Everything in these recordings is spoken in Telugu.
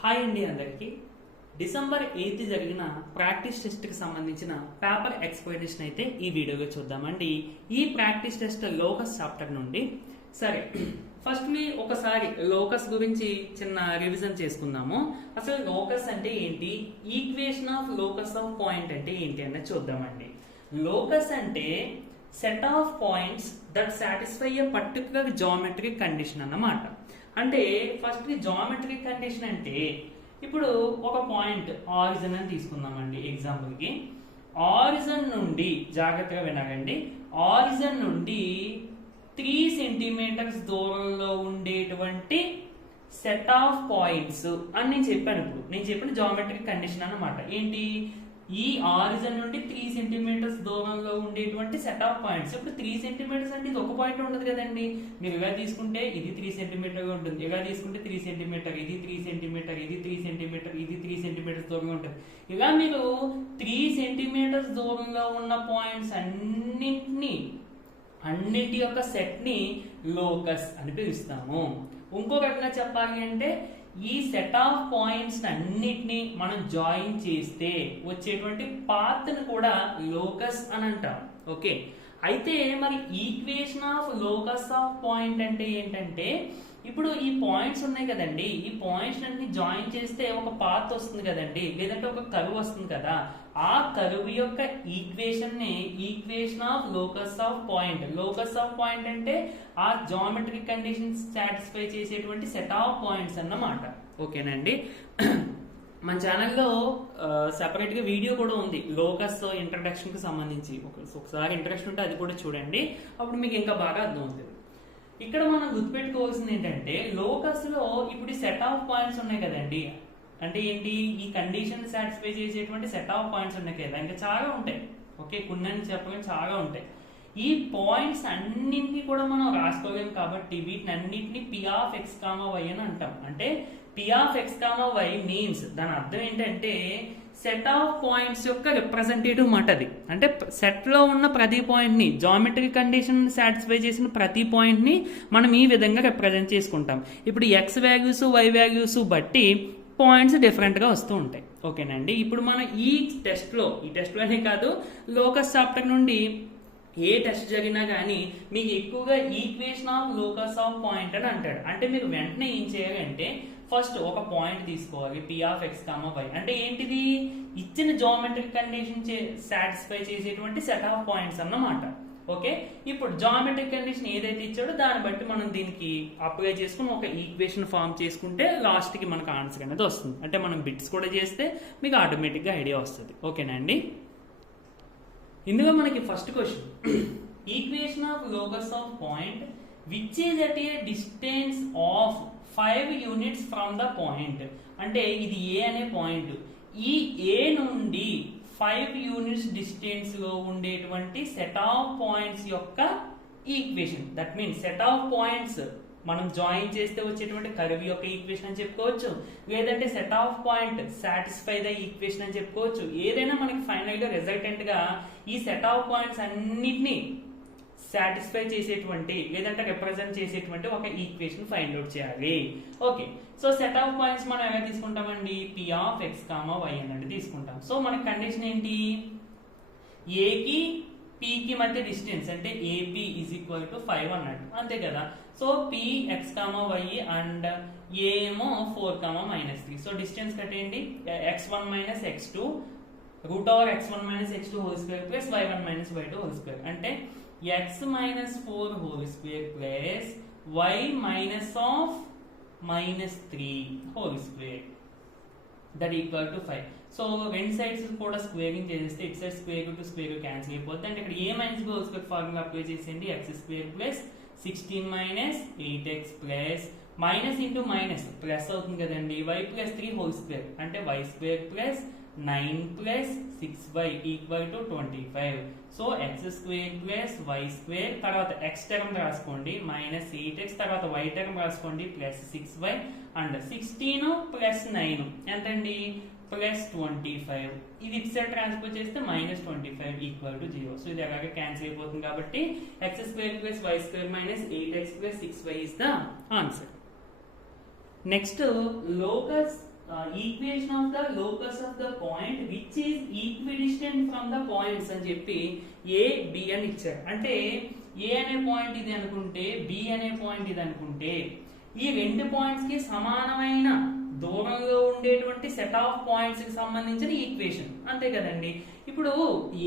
హాయ్ అండి అందరికీ. డిసెంబర్ 8 జరిగిన ప్రాక్టీస్ టెస్ట్కి సంబంధించిన పేపర్ ఎక్స్ప్లెనేషన్ అయితే ఈ వీడియోలో చూద్దామండి. ఈ ప్రాక్టీస్ టెస్ట్ లోకస్ చాప్టర్ నుండి. సరే, ఫస్ట్ ఒకసారి లోకస్ గురించి చిన్న రివిజన్ చేసుకుందాము. అసలు లోకస్ అంటే ఏంటి, equation of locus of point అంటే ఏంటి అన్నది చూద్దామండి. లోకస్ అంటే set of points that satisfy a particular geometric condition అన్నమాట. అంటే ఫస్ట్ జామెట్రిక్ కండిషన్ అంటే ఇప్పుడు ఒక పాయింట్ ఆరిజిన్ అని తీసుకుందామండి. ఎగ్జాంపుల్కి ఆరిజిన్ నుండి, జాగ్రత్తగా వినాలండి, ఆరిజిన్ నుండి 3 సెంటీమీటర్స్ దూరంలో ఉండేటువంటి సెట్ ఆఫ్ పాయింట్స్ అని నేను చెప్పాను. ఇప్పుడు నేను చెప్పిన జామెట్రిక్ కండిషన్ అన్నమాట. ఏంటి, ఈ ఆరిజిన్ నుండి 3 సెంటీమీటర్స్ దూరంలో ఉండేటువంటి సెట్ ఆఫ్ పాయింట్స్. ఇప్పుడు 3 సెంటీమీటర్స్ అంటే ఇది ఒక పాయింట్ ఉండదు కదండి. మీరు ఇలా తీసుకుంటే ఇది 3 సెంటీమీటర్ ఉంటుంది, ఇలా తీసుకుంటే 3 సెంటీమీటర్, ఇది 3 సెంటీమీటర్, ఇది 3 సెంటీమీటర్, ఇది 3 సెంటీమీటర్స్ దూరంగా ఉంటుంది. ఇలా మీరు 3 సెంటీమీటర్స్ దూరంలో ఉన్న పాయింట్స్ అన్నిటి యొక్క సెట్ ని లోకస్ అని పిలుస్తాము. ఇంకో రకంగా చెప్పాలి అంటే ఈ సెట్ ఆఫ్ పాయింట్స్ అన్నిటిని మనం జాయిన్ చేస్తే వచ్చేటువంటి పాత్ ని కూడా లోకస్ అని అంటాం. ఓకే, అయితే మరి equation of locus of point అంటే ఏంటంటే, ఇప్పుడు ఈ పాయింట్స్ ఉన్నాయి కదండి, ఈ పాయింట్స్ అన్ని జాయిన్ చేస్తే ఒక పాత్ వస్తుంది కదండి, లేదంటే ఒక కర్వ్ వస్తుంది కదా. ఆ కర్వ్ యొక్క ఈక్వేషన్ ని equation of locus of point. Locus of point అంటే ఆ జామెట్రిక్ కండిషన్స్ సాటిస్ఫై చేసేటువంటి సెట్ ఆఫ్ పాయింట్స్ అన్నమాట. ఓకేనండి. మన ఛానల్లో సెపరేట్ గా వీడియో కూడా ఉంది లోకస్ ఇంట్రడక్షన్ కి సంబంధించి. ఒకసారి ఇంట్రడక్షన్ ఉంటే అది కూడా చూడండి, అప్పుడు మీకు ఇంకా బాగా అర్థమవుతుంది. ఇక్కడ మనం గుర్తుపెట్టుకోవాల్సింది ఏంటంటే, లోకస్ లో ఇప్పుడు ఈ సెట్ ఆఫ్ పాయింట్స్ ఉన్నాయి కదండి, అంటే ఏంటి, ఈ కండిషన్ సాటిస్ఫై చేసేటువంటి సెట్ ఆఫ్ పాయింట్స్ ఉన్నాయి కదా, ఇంకా చాలా ఉంటాయి. ఓకే, కొన్ని చెప్పగా చాలా ఉంటాయి. ఈ పాయింట్స్ అన్నింటినీ కూడా మనం రాసుకోలేము కాబట్టి వీటిని అన్నింటినీ P of x comma y అని అంటాం. అంటే P of x comma y means దాని అర్థం ఏంటంటే సెట్ ఆఫ్ పాయింట్స్ యొక్క రిప్రజెంటేటివ్ మాట అది. అంటే సెట్ లో ఉన్న ప్రతి పాయింట్ ని, జామెట్రిక్ కండిషన్ సాటిస్ఫై చేసిన ప్రతి పాయింట్ ని మనం ఈ విధంగా రిప్రజెంట్ చేసుకుంటాం. ఇప్పుడు ఎక్స్ వాల్యూస్ వై వాల్యూస్ బట్టి పాయింట్స్ డిఫరెంట్ గా వస్తూ ఉంటాయి. ఓకేనండి. ఇప్పుడు మనం ఈ టెస్ట్ లోనే కాదు, లోకస్ చాప్టర్ నుండి ఏ టెస్ట్ జరిగినా కానీ మీకు ఎక్కువగా equation of locus of point అని అంటాడు. అంటే మీరు వెంటనే ఏం చేయాలంటే ఫస్ట్ ఒక పాయింట్ తీసుకోవాలి, P of x comma y. అంటే ఏంటిది, ఇచ్చిన జామెట్రిక్ కండిషన్ సాటిస్ఫై చేసేటువంటి సెట్ ఆఫ్ పాయింట్స్ అన్నమాట. ఓకే, ఇప్పుడు జామెట్రిక్ కండిషన్ ఏదైతే ఇచ్చాడో దాన్ని బట్టి మనం దీనికి అప్లై చేసుకుని ఒక ఈక్వేషన్ ఫామ్ చేసుకుంటే లాస్ట్ కి మనకు ఆన్సర్ అనేది వస్తుంది. అంటే మనం బిట్స్ కూడా చేస్తే మీకు ఆటోమేటిక్ గా ఐడియా వస్తుంది. ఓకేనండి. ఇందులో మనకి first question, equation of locus of point which is at a distance of 5 units from the point. అంటే ఇది ఏ అనే పాయింట్, ఈ ఏ నుండి 5 యూనిట్స్ డిస్టెన్స్ లో ఉండేటువంటి సెట్ ఆఫ్ పాయింట్స్ యొక్క equation. That means set of points మనం జాయిన్ చేస్తే వచ్చేటువంటి కర్వ్ యొక్క ఈక్వేషన్ అని చెప్పుకోవచ్చు, లేదంటే set of point satisfy the equation అని చెప్పుకోవచ్చు. ఏదైనా మనకి ఫైనల్ గా రిజల్టెంట్ గా ఈ సెట్ ఆఫ్ పాయింట్స్ అన్నిటినీ సాటిస్ఫై చేసేటువంటి లేదంటే రిప్రజెంట్ చేసేటువంటి ఒక ఈక్వేషన్ ఫైండ్ అవుట్ చేయాలి. Okay, so set of points మనం ఎలా తీసుకుంటామండి, P of x comma y అన్నట్టు తీసుకుంటాం. సో మనకి కండిషన్ ఏంటి, ఏకి పికి మధ్య డిస్టెన్స్ అంటే ఏపీ ఈజ్ ఈక్వల్ టు 5 అన్నట్టు, అంతే కదా. So P x comma y and A ఏమో 4, -3. సో డిస్టెన్స్ కట్టేయండి, x1 - x2 √x1 - x2 whole square plus y1 - y2 whole square. అంటే x - 4 whole square plus y -3 whole square that equal to 5. So రెండు సైడ్స్ కూడా స్క్వేరింగ్ చేసేస్తే ఇటు side square to square cancel అయిపోతుంది. అంటే ఇక్కడ a - b whole square formula apply చేసేయండి, x² plus 16 - 8x plus minus into minus plus అవుతుంది కదండి, y + 3 హోల్ స్క్వేర్ అంటే y² plus 9 plus 6y equal to 25. So x² plus y², తర్వాత x టర్మ్ రాసుకోండి -8x, తర్వాత y టర్మ్ రాసుకోండి ప్లస్ 6y అండ్ 16 ప్లస్ 9 ఎంతండి ప్లస్ 25. ఇది ఇటు సైడ్ ట్రాన్స్ఫర్ చేస్తే -25 ఈక్వల్ టు 0. సో ఇది అలాగే క్యాన్సిల్ అయిపోతుంది కాబట్టి x² plus y² -8x plus 6y is the answer. Next locus equation of the locus of the point which is equidistant from the points అని చెప్పి ఏ బి అని ఇచ్చారు. అంటే ఏ అనే పాయింట్ ఇది అనుకుంటే బి అనే పాయింట్ ఇది అనుకుంటే ఈ రెండు పాయింట్స్ కి సమానమైన దూరంలో ఉండేటువంటి సెట్ ఆఫ్ పాయింట్స్ కి సంబంధించిన ఈక్వేషన్, అంతే కదండి. ఇప్పుడు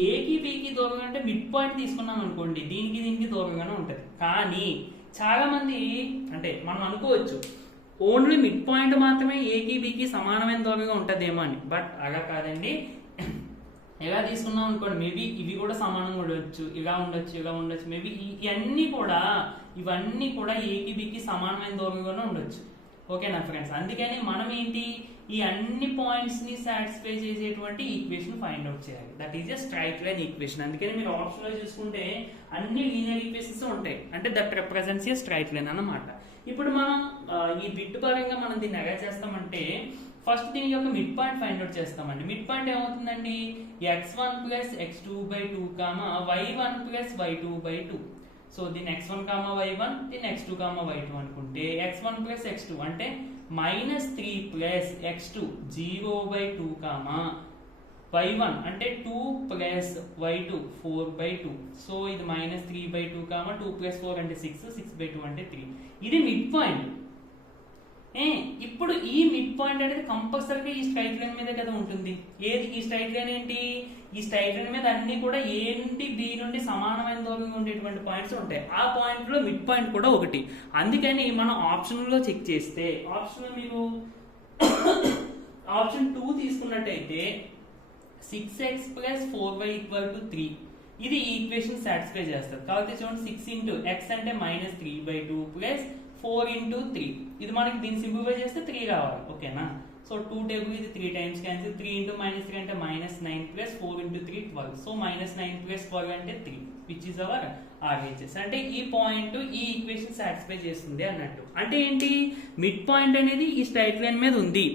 ఏకి బికి దూరం అంటే మిడ్ పాయింట్ తీసుకున్నాం అనుకోండి, దీనికి దీనికి దూరంగానే ఉంటది. కానీ చాలా మంది అంటే మనం అనుకోవచ్చు ఓన్లీ మిడ్ పాయింట్ మాత్రమే ఏకి బికి సమానమైన దూరంగా ఉంటదేమో అని, బట్ అలా కాదండి. ఎలా తీసుకున్నాం అనుకోండి, మేబీ ఇవి కూడా సమానంగా ఉండొచ్చు, ఇలా ఉండొచ్చు, ఇలా ఉండొచ్చు, మేబీ ఇవన్నీ కూడా ఏకి బికి సమానమైన దూరంగానే ఉండొచ్చు. ఓకేనా ఫ్రెండ్స్? అందుకని మనం ఏంటి, ఈ అన్ని పాయింట్స్ ని సాటిస్ఫై చేసేటువంటి ఈక్వేషన్ ఫైండ్ అవుట్ చేయాలి. That is a straight line equation. అందుకని మీరు ఆప్షన్ లో చూసుకుంటే అన్ని లీనియర్ ఈక్వేషన్స్ ఉంటాయి, అంటే that represents a straight line అన్నమాట. ఇప్పుడు మనం ఈ బిట్ పరంగా మనం దీన్ని ఎలా చేస్తామంటే, ఫస్ట్ దీని యొక్క మిడ్ పాయింట్ ఫైండ్ అవుట్ చేస్తామండి. మిడ్ పాయింట్ ఏమవుతుందండి, x1 plus x2/2 y1 plus y2/2. So దీని x1 y1, దీని x2 y2 అనుకుంటే x1 ప్లస్ x2 అంటే -3 ప్లస్ x2 0/2 y1 అంటే 2 ప్లస్ y2 4/2. సో ఇది -3/2 2 ప్లస్ 4 అంటే 6, 6/2 అంటే 3. ఇది మిడ్ పాయింట్. ఇప్పుడు ఈ మిడ్ పాయింట్ అనేది కంపల్సరీగా ఈ స్ట్రైట్ లైన్ మీద కదా ఉంటుంది. ఏది ఈ స్ట్రైట్ లైన్ ఏంటి, ఈ స్ట్రైట్ లైన్ మీద అన్ని కూడా ఏ నుండి బి నుండి సమానమైన దూరంగా ఉండేటువంటి పాయింట్స్ ఉంటాయి. ఆ పాయింట్ లో మిడ్ పాయింట్ కూడా ఒకటి. అందుకని మనం ఆప్షన్ లో చెక్ చేస్తే, ఆప్షన్ లో మీరు ఆప్షన్ 2 తీసుకున్నట్టయితే 6x ప్లస్ 4y = 3. ఇది ఈక్వేషన్ సాటిస్ఫై చేస్తారు. కాబట్టి చూడండి 6 ఇంటూ x అంటే -3/2 ప్లస్ 4 ఇంటూ 3. ఇది మనకి దీన్ని సింప్లిఫై చేస్తే 3 రావాలి. ఓకేనా? సో 2 టేబుల్ ఇది 3 టైమ్స్ క్యాన్సిల్. 3 ఇంటూ -3 అంటే -9 ప్లస్ 4 ఇంటూ 3 12. సో -9 ప్లస్ 12 అంటే 3, విచ్ ఇస్ అవర్ RHS. అంటే ఈ పాయింట్ ఈ ఈక్వేషన్ సాటిస్ఫై చేస్తుంది అన్నట్టు. అంటే ఏంటి, మిడ్ పాయింట్ అనేది ఈ స్ట్రైట్ లైన్ మీద ఉంది,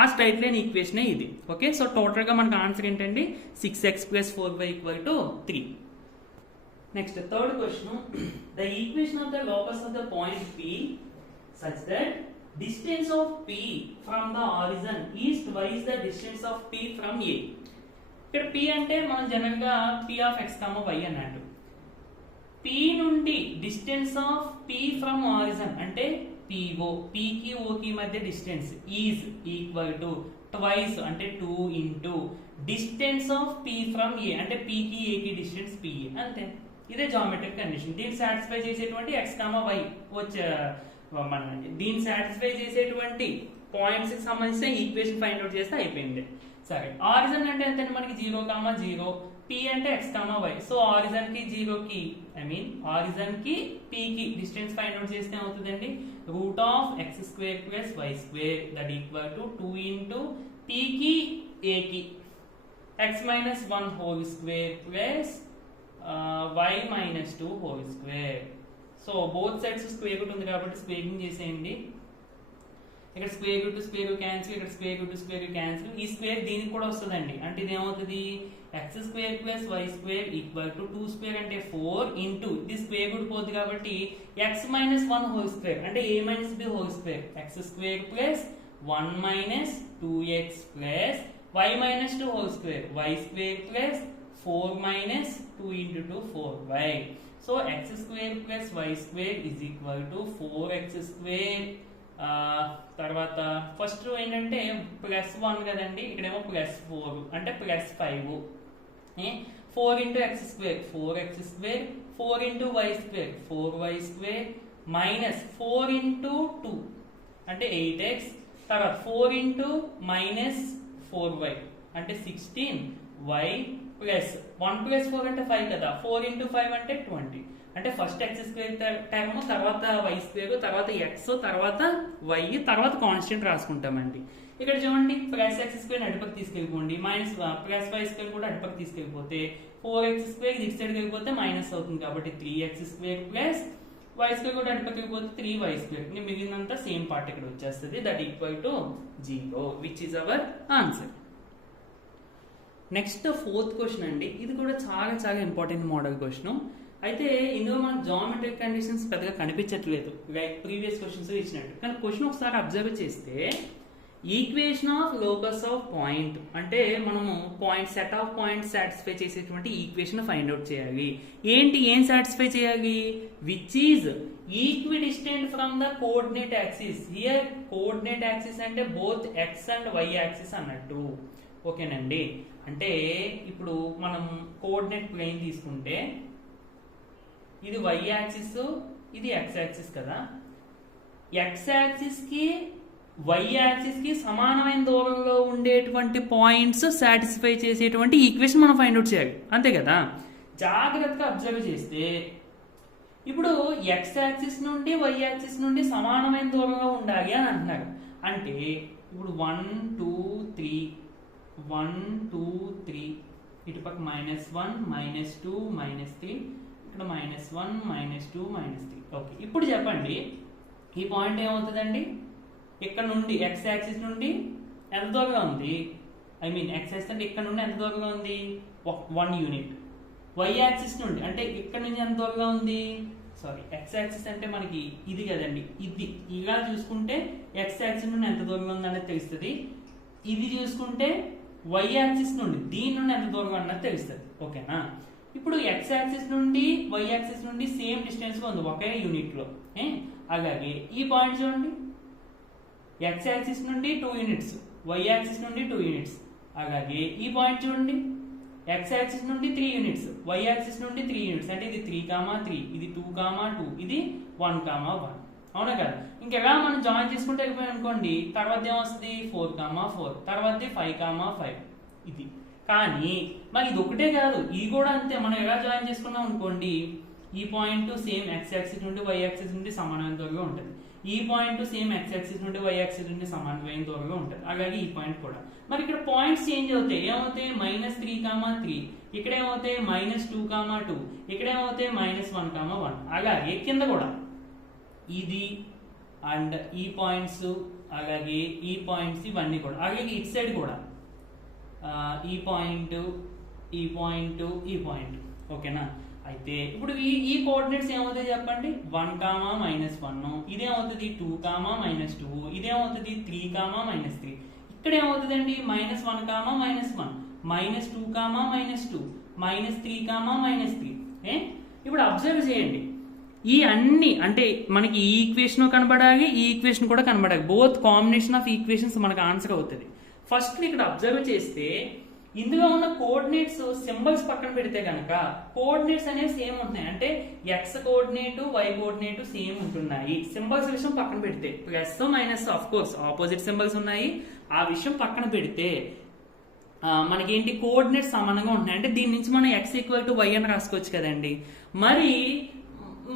ఆ స్ట్రైట్ లైన్ ఈక్వేషన్ ఇది. ఓకే, సో టోటల్ గా మనకు ఆన్సర్ ఏంటండి 6x plus 4y = 3. Next third question, the equation of the locus of the point P such that distance of P from the origin is twice the distance of P from A. ఇక్కడ P అంటే మనం జనరల్ గా P of x, y అన్నట్టు. P నుండి distance of P from origin అంటే PO, P కి O కి మధ్య distance is equal to twice అంటే 2 into distance of P from A అంటే P కి A కి డిస్టెన్స్ PA, అంతే. ఇదే జామెట్రిక్ కండిషన్. దీన్ని సాటిస్ఫై చేసేటువంటి x, y వచ్చే దీన్ని సాటిస్ఫై చేసేటువంటి పాయింట్స్ కి సంబంధించిన ఈక్వేషన్ ఫైండ్ అవుట్ చేస్తే అయిపోయింది. సరే, ఆరిజిన్ అంటే ఎంత, మనకి 0, 0, P అంటే x, y. సో ఆరిజిన్ కి 0 కి ఆరిజిన్ కి P కి డిస్టెన్స్ ఫైండ్ అవుట్ చేస్తే అవుతుందండి √(x² + y² that equal to 2 into P కి A కి x - 1 whole square plus y - 2 whole square. So both sides square root ఉంది కాబట్టి స్క్వేరింగ్ చేసేయండి. ఇక్కడ స్క్వేర్ రూట్ క్యాన్సిల్, ఇక్కడ స్క్వేర్ రూట్ క్యాన్సిల్. ఈ స్క్వేర్ దీనికి కూడా వస్తుందండి. అంటే ఇది ఏమవుతుంది, x² + y² = 2² అంటే 4 ఇంటూ ఇది స్క్వేర్ రూట్ పోతుంది కాబట్టి x - 1 హోల్ స్క్వేర్ అంటే a - b whole square x² + 1 - 2x plus y - 2 whole square y² plus 4 - 2 into 2 4y. So x² + y² is equal to 4x². తర్వాత ఫస్ట్ ఏంటంటే +1 కదండి, ఇక్కడేమో +4 అంటే +5. 4 into x² 4x², 4 into y² 4y² minus 4 into 2 అంటే 8x. తర్వాత 4 ఇంటూ -4y అంటే 16y ప్లస్ 1 + 4 అంటే 5 కదా, 4 ఇంటూ 5 అంటే 20. అంటే ఫస్ట్ x² టర్మ్, తర్వాత y², తర్వాత x, తర్వాత y, తర్వాత కాన్స్టెంట్ రాసుకుంటామండి. ఇక్కడ చూడండి +x² అటుపక్క తీసుకెళ్ళిపోండి, +y² కూడా అటుపక్క తీసుకెళ్ళిపోతే 4x² ఇటు సైడ్కి వెళ్ళిపోతే మైనస్ అవుతుంది కాబట్టి 3x² ప్లస్ y² కూడా అటుపక్క వెళ్ళిపోతే 3y². ఇంకా మిగిలినంతా సేమ్ పార్ట్ ఇక్కడ వచ్చేస్తుంది. That equal to 0, which is our answer. Next fourth question అండి, ఇది కూడా చాలా చాలా ఇంపార్టెంట్ మోడల్ క్వశ్చన్. అయితే ఇందులో మనకు జామెట్రిక్ కండిషన్స్ పెద్దగా కనిపించట్లేదు, లైక్ ప్రీవియస్ క్వశ్చన్స్ ఇచ్చినట్టు. కానీ క్వశ్చన్ ఒకసారి అబ్జర్వ్ చేస్తే equation of locus of point అంటే మనము point set of point satisfy చేసేటువంటి ఈక్వేషన్ ఫైండ్ అవుట్ చేయాలి. ఏం సాటిస్ఫై చేయాలి? Which is equidistant from the coordinate axis. Here coordinate axis అంటే both x and y axis అన్నట్టు. ఓకేనండి. అంటే ఇప్పుడు మనం కోఆర్డినేట్ ప్లేన్ తీసుకుంటే ఇది వై యాక్సిస్, ఇది ఎక్స్ యాక్సిస్ కదా. ఎక్స్ యాక్సిస్ కి వై యాక్సిస్ కి సమానమైన దూరంలో ఉండేటువంటి పాయింట్స్ సాటిస్ఫై చేసేటువంటి ఈక్వేషన్ మనం ఫైండ్ అవుట్ చేయాలి, అంతే కదా. జాగ్రత్తగా అబ్జర్వ్ చేస్తే ఇప్పుడు ఎక్స్ యాక్సిస్ నుండి వై యాక్సిస్ నుండి సమానమైన దూరంలో ఉండాలి అని అంటున్నారు. అంటే ఇప్పుడు 1 2 3 1 2 3 ఇటుపక్క -1 -2 -3 ఇక్కడ -1 -2 -3. ఓకే, ఇప్పుడు చెప్పండి ఈ పాయింట్ ఏమవుతుందండి? ఇక్కడ నుండి ఎక్స్ యాక్సిస్ నుండి ఎంత దూరంగా ఉంది? ఐ మీన్ ఎక్స్ యాక్సిస్ అంటే ఇక్కడ నుండి ఎంత దూరంగా ఉంది? 1 యూనిట్. వై యాక్సిస్ నుండి అంటే ఇక్కడ నుంచి ఎంత దూరంగా ఉంది? సారీ, ఎక్స్ యాక్సిస్ అంటే మనకి ఇది కదండి, ఇది ఇలా చూసుకుంటే ఎక్స్ యాక్సిస్ నుండి ఎంత దూరంగా ఉంది అనేది తెలుస్తుంది. ఇది చూసుకుంటే వై యాక్సిస్ నుండి దీని నుండి ఎంత దూరంగా ఉన్నది తెలుస్తుంది. ఓకేనా? ఇప్పుడు ఎక్స్ యాక్సిస్ నుండి వై యాక్సిస్ నుండి సేమ్ డిస్టెన్స్ గా ఉంది ఒకే యూనిట్ లో. అలాగే ఈ పాయింట్ చూడండి, ఎక్స్ యాక్సిస్ నుండి 2 యూనిట్స్, వై యాక్సిస్ నుండి 2 యూనిట్స్. అలాగే ఈ పాయింట్ చూడండి, ఎక్స్ యాక్సిస్ నుండి 3 యూనిట్స్, వై యాక్సిస్ నుండి 3 యూనిట్స్. అంటే ఇది 3, ఇది 2, 2, ఇది 1, 1. అవునా కదా? ఇంకెలా మనం జాయిన్ చేసుకుంటే అయిపోయాయి అనుకోండి. తర్వాత ఏమొస్తుంది? 4, 4, తర్వాత 5, 5. ఇది కానీ మరి ఇది ఒకటే కాదు, ఇది కూడా అంతే. మనం ఎలా జాయిన్ చేసుకున్నాం అనుకోండి, ఈ పాయింట్ సేమ్ ఎక్స్ యాక్సిస్ నుండి వై యాక్సిస్ నుండి సమానమైన దూరంగా ఉంటుంది. ఈ పాయింట్ సేమ్ ఎక్స్ యాక్సిస్ నుండి వై యాక్సిస్ నుండి సమానమైన దూరంగా ఉంటుంది. అలాగే ఈ పాయింట్ కూడా. మరి ఇక్కడ పాయింట్స్ చేంజ్ అవుతాయి. ఏమవుతాయి? -3, 3. ఇక్కడ ఏమవుతాయి? -2, 2. ఇక్కడ ఏమవుతాయి? -1, 1. అలాగే కింద కూడా ఇది అండ్ ఈ పాయింట్స్, అలాగే ఈ పాయింట్స్, ఇవన్నీ కూడా. అలాగే ఇటు సైడ్ కూడా ఈ పాయింట్, ఈ పాయింట్, ఈ పాయింట్. ఓకేనా? అయితే ఇప్పుడు ఈ కోఆర్డినేట్స్ ఏమవుతాయి చెప్పండి? 1, -1. ఇదేమవుతుంది? 2, -2. ఇదేమవుతుంది? 3, -3. ఇక్కడ ఏమవుతుందండి? -1, -1, -2, -2, -3, -3. ఇప్పుడు అబ్జర్వ్ చేయండి, ఈ అన్ని అంటే మనకి ఈ ఈక్వేషన్ కనబడాలి, ఈ ఈక్వేషన్ కూడా కనబడాలి. బోత్ కాంబినేషన్ ఆఫ్ ఈక్వేషన్స్ మనకు ఆన్సర్ అవుతుంది. ఫస్ట్ ఇక్కడ అబ్జర్వ్ చేస్తే ఇందులో ఉన్న కోఆర్డినేట్స్ సింబల్స్ పక్కన పెడితే కనుక కోఆర్డినేట్స్ అనేవి సేమ్ ఉంటున్నాయి. అంటే x coordinate, y coordinate same ఉంటున్నాయి. సింబల్స్ విషయం పక్కన పెడితే plus minus of course opposite symbols ఉన్నాయి. ఆ విషయం పక్కన పెడితే మనకేంటి? కోఆర్డినేట్స్ సమానంగా ఉంటున్నాయి. అంటే దీని నుంచి మనం ఎక్స్ ఈక్వల్ టు వై అని రాసుకోవచ్చు కదండి. మరి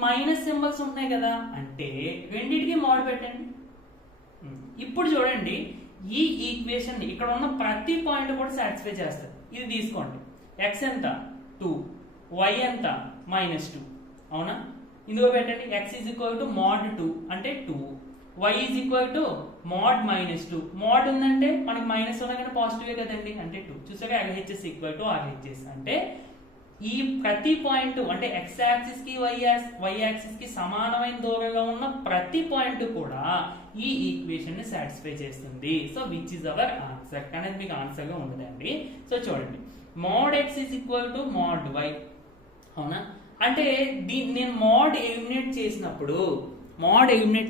మైనస్ సింబల్స్ ఉంటున్నాయి కదా, అంటే రెండింటికి మోడ్ పెట్టండి. ఇప్పుడు చూడండి, ఈ ఈక్వేషన్ ఇక్కడ ఉన్న ప్రతి పాయింట్ కూడా సాటిస్ఫై చేస్తుంది. ఇది తీసుకోండి, ఎక్స్ ఎంత? 2, వై ఎంత? -2. అవునా? ఇందులో పెట్టండి, x is equal to mod 2 అంటే 2, y is equal to mod -2. Mod ఉందంటే మనకి మైనస్ ఉన్నా కానీ పాజిటివే కదండి, అంటే 2. చూసాక LHS ఈక్వల్ టు RHS. అంటే ఈ ప్రతి పాయింట్ అంటే ఎక్స్ యాక్సిస్ కి వై యాక్సిస్ కి సమానమైన దూరంగా ఉన్న ప్రతి పాయింట్ కూడా ఈ ఈక్వేషన్ ని సాటిస్ఫై చేస్తుంది. So which is our answer అనేది మీకు ఆన్సర్ గా ఉండదండి. సో చూడండి, mod x is equal to mod y. అవునా? అంటే నేను మోడ్ ఎలిమినేట్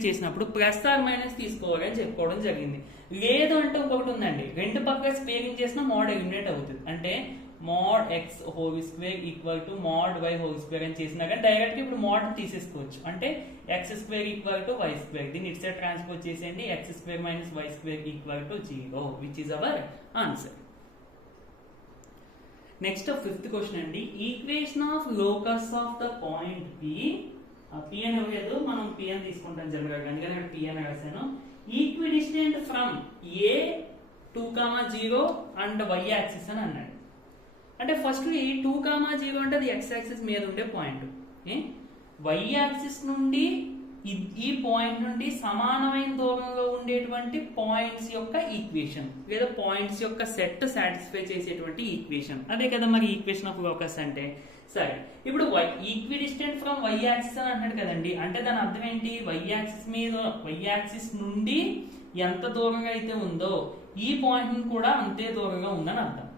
చేసినప్పుడు ప్లస్ ఆర్ మైనస్ తీసుకోవాలని చెప్పుకోవడం జరిగింది. లేదు అంటే ఇంకొకటి ఉందండి, రెండు పక్కల స్పేరింగ్ చేసిన మోడ్ ఎలిమినేట్ అవుతుంది. అంటే mod x whole square equal to mod y whole square అని చేసినా కానీ డైరెక్ట్ ఇప్పుడు మోడ్ తీసేసుకోవచ్చు. అంటే x square equal to y square, దీన్ని ఇటు సైడ్ ట్రాన్స్పోజ్ చేసేయండి. x square minus y square equal to 0, which is our answer. Next 5th question అండి. Equation of locus of the point P అని ఇవ్వలేదు, మనం P అని తీసుకుంటాం జనరల్ గా, అందుకని P అని రాశాను. Equidistant from A 2, 0 and y axis అని అన్నాడు. అంటే ఫస్ట్ 2, 0 అంటే అది x యాక్సిస్ మీద ఉండే పాయింట్. y యాక్సిస్ నుండి ఈ పాయింట్ నుండి సమానమైన దూరంలో ఉండేటువంటి పాయింట్స్ యొక్క ఈక్వేషన్ లేదా పాయింట్స్ యొక్క సెట్ సాటిస్ఫై చేసేటువంటి ఈక్వేషన్, అదే కదా మరి ఈక్వేషన్ ఆఫ్ లోకస్ అంటే. సరే, ఇప్పుడు ఈక్విడిస్టెంట్ ఫ్రమ్ y యాక్సిస్ అని అంటాడు కదండి. అంటే దాని అర్థం ఏంటి? y యాక్సిస్ నుండి ఎంత దూరంగా అయితే ఉందో ఈ పాయింట్ కూడా అంతే దూరంగా ఉందని అర్థం.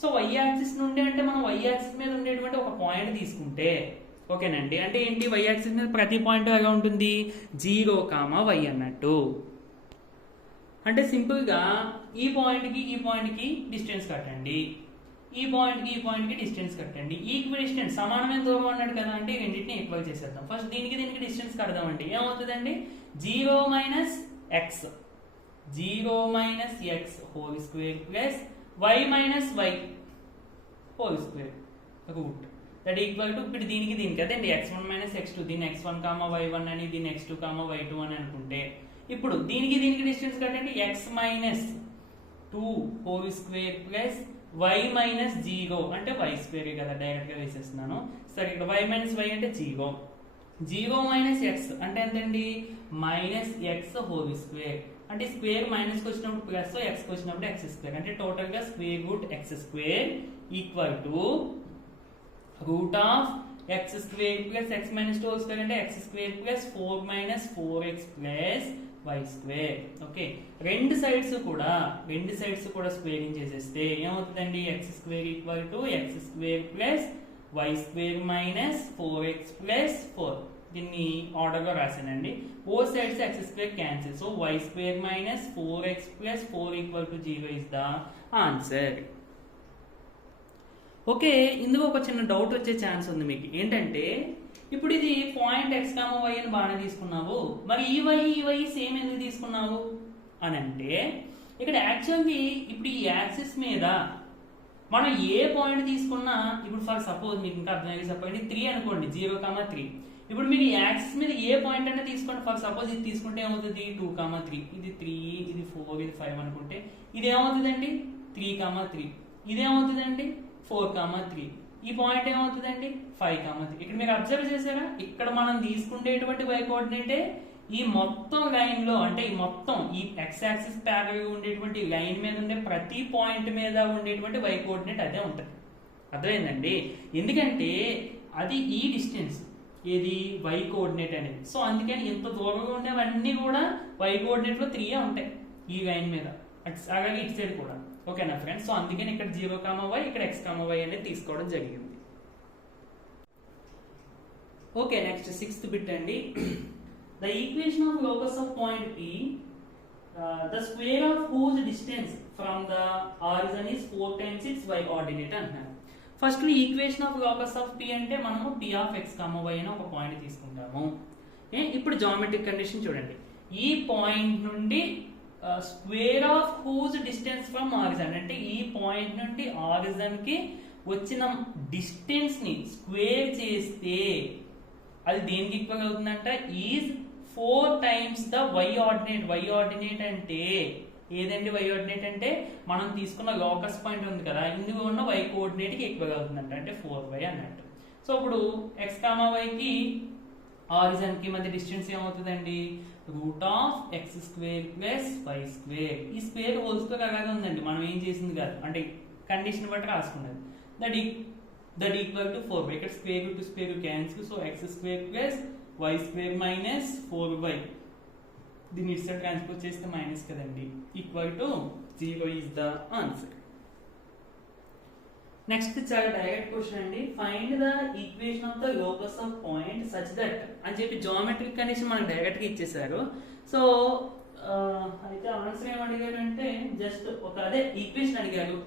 సో వై యాక్సిస్ నుండి అంటే మనం వై యాక్సిస్ మీద ఉండేటువంటి ఒక పాయింట్ తీసుకుంటే ఓకేనండి, అంటే ఏంటి, వై యాక్సిస్ మీద ప్రతి పాయింట్ ఎలా ఉంటుంది, 0, y అన్నట్టు. అంటే సింపుల్గా ఈ పాయింట్కి డిస్టెన్స్ కట్టండి, ఈ పాయింట్కి డిస్టెన్స్ కట్టండి. ఈక్వి డిస్టెన్స్ సమానమైన దూరం అన్నాడు కదా, అంటే రెండింటిని ఈక్వల్ చేసేద్దాం. ఫస్ట్ దీనికి డిస్టెన్స్ కడదామండి. ఏమవుతుందండి, 0 - x whole square plus y - y whole square root that equal to, ఇప్పుడు దీనికి అదండి x1 - x2, దీన్ని x1, y1 అని, దీన్ని x2, y2 అని అనుకుంటే, ఇప్పుడు దీనికి డిస్టెన్స్ కట్టండి. x - 2 whole square plus y - 0 అంటే y స్క్వేర్ కదా, డైరెక్ట్ గా వేసేస్తున్నాను. సరే, ఇక్కడ y - y అంటే 0 x అంటే ఎంతండి, -x హోల్ స్క్వేర్ అంటే స్క్వేర్ మైనస్ కి వచ్చినప్పుడు ప్లస్, x కి వచ్చినప్పుడు x స్క్వేర్ అంటే టోటల్ గా square root x square equal to root of x square plus x - 2 whole square అంటే x square plus 4 - 4x plus y square. Okay, రెండు సైడ్స్ కూడా స్క్వేరింగ్ చేసేస్తే ఏమవుతుందండి, x square equal to x square plus y square minus 4x plus 4. దీన్ని ఆర్డర్ లో రాసానండి. Both sides x square cancel, so y square minus 4x plus 4 equal to 0 is the answer. Okay, ఇందులో ఒక చిన్న డౌట్ వచ్చే ఛాన్స్ ఉంది మీకు. ఏంటంటే ఇప్పుడు ఇది పాయింట్ x, y అని బాగానే తీసుకున్నావు, మరి ఈ y సేమ్ ఎందుకు తీసుకున్నావు అని అంటే, ఇక్కడ యాక్చువల్లీ ఇప్పుడు ఈ యాక్సిస్ మీద మనం ఏ పాయింట్ తీసుకున్నా, ఇప్పుడు ఫర్ సపోజ్ మీకు ఇంకా అర్థమయ్యే చెప్పండి 3 అనుకోండి, 0, 3. ఇప్పుడు మీకు యాక్సిస్ మీద ఏ పాయింట్ అయినా తీసుకోండి. ఫర్ సపోజ్ ఇది తీసుకుంటే ఏమవుతుంది, 2, 3, ఇది 3, ఇది 4, ఇది 5 అనుకుంటే ఇది ఏమవుతుందండి, 3, 3. ఇది ఏమవుతుందండి, 4, 3. ఈ పాయింట్ ఏమవుతుందండి, 5, 3. ఇక్కడ మీరు అబ్జర్వ్ చేశారా, ఇక్కడ మనం తీసుకునేటువంటి y కోఆర్డినేటే ఈ మొత్తం లైన్ లో, అంటే ఈ మొత్తం ఈ x యాక్సిస్ ప్యారల్ గా ఉండేటువంటి లైన్ మీద ఉండే ప్రతి పాయింట్ మీద ఉండేటువంటి y కోఆర్డినేట్ అదే ఉంటుంది. అర్థమైందండి, ఎందుకంటే అది ఈ డిస్టెన్స్, ఏది y కోఆర్డినేట్ అనేది. సో అందుకని ఎంత దూరంగా ఉండేవన్నీ కూడా y కోఆర్డినేట్ లో 3 ఉంటాయి ఈ లైన్ మీద, అలాగే ఇటు సైడ్ కూడా. ఓకేనా ఫ్రెండ్స్, సో అందుకని ఇక్కడ 0, y, ఇక్కడ x, y అనేది తీసుకోవడం జరిగింది. ఓకే, నెక్స్ట్ 6th బిట్ అండి. The equation of locus of point P, the square of whose distance from the origin is 4 times its y ordinate అంటున్నారు. First equation of locus of P అంటే మనము P ఆఫ్ x, y అని ఒక పాయింట్ తీసుకుంటాము. ఇప్పుడు జామెట్రిక్ కండిషన్ చూడండి, ఈ పాయింట్ నుండి square of whose distance from origin అంటే ఈ పాయింట్ నుండి ఆరిజిన్ కి వచ్చిన డిస్టెన్స్ ని స్క్వేర్ చేస్తే అది దేనికి ఈక్వల్ అవుతుందంట, is 4 times the y ordinate. y ordinate అంటే ఏదండి, y ఆర్డినేట్ అంటే మనం తీసుకున్న లోకస్ పాయింట్ ఉంది కదా, ఇందులో ఉన్న y కోఆర్డినేట్ కి ఈక్వల్ అవుతుందంట, అంటే 4y అన్నట్టు. సో ఇప్పుడు x, y కి ఆరిజిన్ కి మధ్య డిస్టెన్స్ ఏమవుతుందండి, root of x square plus y square. ఈ స్క్వేర్ హోల్ స్క్వేర్ అలాగే ఉందండి, మనం ఏం చేసింది కాదు, అంటే కండిషన్ బట్టి రాసుకున్నది. That equal to 4y. ఇక్కడ square root to square root cancel, so x square plus y square minus 4y. దీన్ని ఇటు సైడ్ ట్రాన్స్పోజ్ చేస్తే మైనస్ కదండి, equal to 0 is the answer. Next చాలా డైరెక్ట్ క్వశ్చన్ అండి. Find the equation of the locus of point such that అని చెప్పి జామెట్రిక్ కండిషన్ మనకు డైరెక్ట్ గా ఇచ్చేసారు. సో అయితే ఆన్సర్ ఏం అడిగారు అంటే జస్ట్ ఒక అదే ఈక్వేషన్ అడిగారు.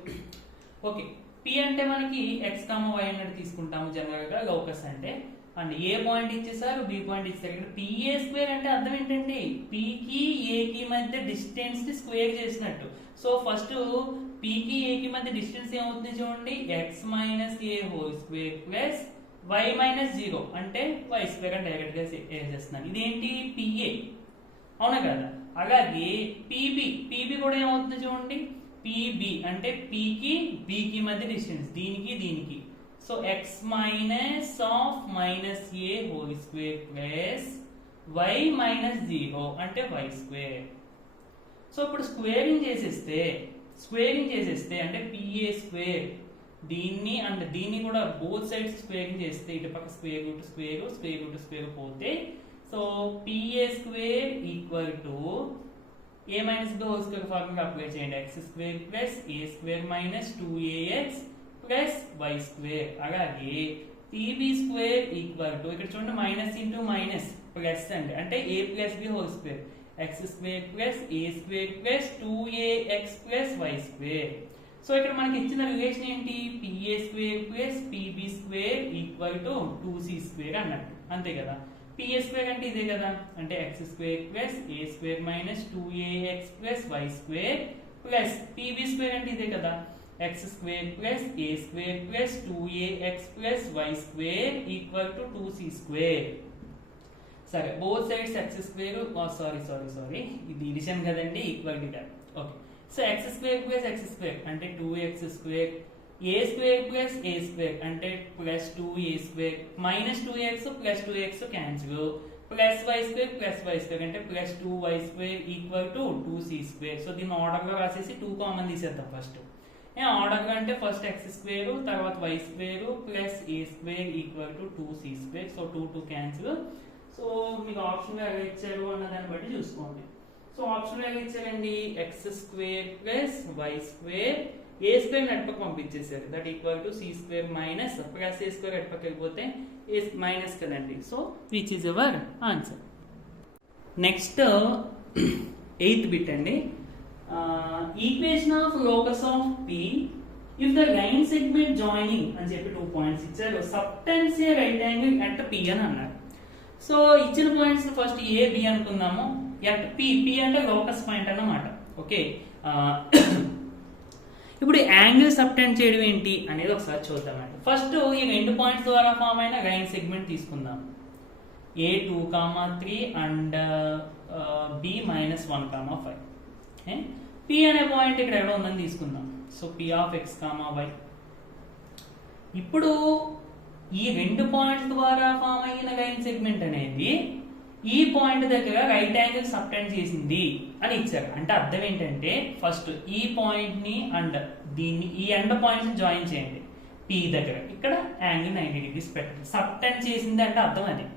ఓకే, P అంటే మనకి x, y అన్నట్టు తీసుకుంటాము జనరల్ గా లోకస్ అంటే. అండ్ ఏ పాయింట్ ఇచ్చేసారు, బి పాయింట్ ఇచ్చేసారు. ఇక్కడ PA స్క్వేర్ అంటే అర్థం ఏంటండి, P కి A కి మధ్య డిస్టెన్స్ ని స్క్వేర్ చేసినట్టు. సో ఫస్ట్ P కి A కి మధ్య డిస్టెన్స్ ఏమవుతుంది చూడండి, x - a whole square plus y - 0 అంటే y స్క్వేర్ అని డైరెక్ట్ గా వేసేస్తున్నాను. ఇదేంటి, PA, అవునా కదా. అలాగే PB కూడా ఏమవుతుంది చూడండి, PB అంటే P కి B కి మధ్య డిస్టెన్స్, దీనికి. So x minus of minus a whole square plus y - 0 అంటే y స్క్వేర్. సో ఇప్పుడు స్క్వేరింగ్ చేసేస్తే అంటే PA స్క్వేర్, దీన్ని అండ్ దీన్ని కూడా బోత్ సైడ్స్ స్క్వేరింగ్ చేస్తే ఇటు పక్క స్క్వేర్ రూట్ స్క్వేర్ పోతే, so PA square equal to a minus b whole square formula apply చేయండి. X square plus a square minus 2ax plus y square. అలాగే పీబీ స్క్వేర్ ఈక్వల్ టు ఇక్కడ చూడండి మైనస్ ఇంటూ మైనస్ ప్లస్ అండి, అంటే a plus b whole square x square plus a square plus 2ax plus y square. So ఇక్కడ మనకి ఇచ్చిన రిలేషన్ ఏంటి, PA square plus PB square equal to 2c square అన్నట్టు, అంతే కదా. పిఏ స్క్వేర్ అంటే ఇదే కదా, అంటే x square plus a square minus 2ax plus y square plus PB square అంటే ఇదే కదా, x square plus a square plus 2ax plus y square equal to 2c square. సరే, both sides x square, sorry ఇది డివిజన్ కదండి, equal to that. Okay, so x square plus x square అంటే 2x square, a square plus a square అంటే plus 2a square, minus 2x plus 2x cancel, plus y square అంటే plus 2y square equal to 2c square. So దీన్ని ఆర్డర్ లో రాసేసి 2 కామన్ తీసేద్దాం ఫస్ట్. ఆర్డర్ గా అంటే ఫస్ట్ ఎక్స్ స్క్వేర్, తర్వాత y square plus a square equal to 2c square. So 2 cancel. So మీకు ఆప్షన్ ఎలా ఇచ్చారు అన్న దాన్ని బట్టి చూసుకోండి. సో ఆప్షన్ ఎలా ఇచ్చారండి, x square plus y square, a square నెట్పక్క పంపించేసారు, that equal to c square minus plus a square నెట్పక్క వెళ్ళిపోతే ఏ మైనస్ కదండి. So which is our answer. Next 8th bit అండి, equation of locus of p if the line segment joining అని చెప్పి 2 పాయింట్స్ ఇచ్చారు, subtends a right angle at p అని అన్నారు. సో ఇచ్చిన పాయింట్స్ ఫస్ట్ ఏ బి అనుకుందాము, ఎట్ పి, పి అంటే లోకస్ పాయింట్ అన్నమాట. ఓకే, ఇప్పుడు యాంగిల్ సబ్టెండ్ చేయడం ఏంటి అనేది ఒకసారి చూద్దామండి. ఫస్ట్ ఈ 2 పాయింట్స్ ద్వారా ఫామ్ అయిన లైన్ సెగ్మెంట్ తీసుకుందాం, A2,3 అండ్ B -1,5. P అనే పాయింట్ ఇక్కడ ఎక్కడ ఉందని తీసుకుందాం. So P of x, y. ఇప్పుడు ఈ 2 పాయింట్స్ ద్వారా ఫామ్ అయిన లైన్ సెగ్మెంట్ అనేది ఈ పాయింట్ దగ్గర రైట్ యాంగిల్ సబ్టెండ్ చేసింది అని ఇచ్చారు. అంటే అర్థం ఏంటంటే ఫస్ట్ ఈ పాయింట్ ని అండ్ దీన్ని ఈ ఎండ్ పాయింట్స్ జాయిన్ చేయండి P దగ్గర, ఇక్కడ యాంగిల్ 90 degrees పెట్టండి. సబ్టెండ్ చేసింది అంటే అర్థం అది.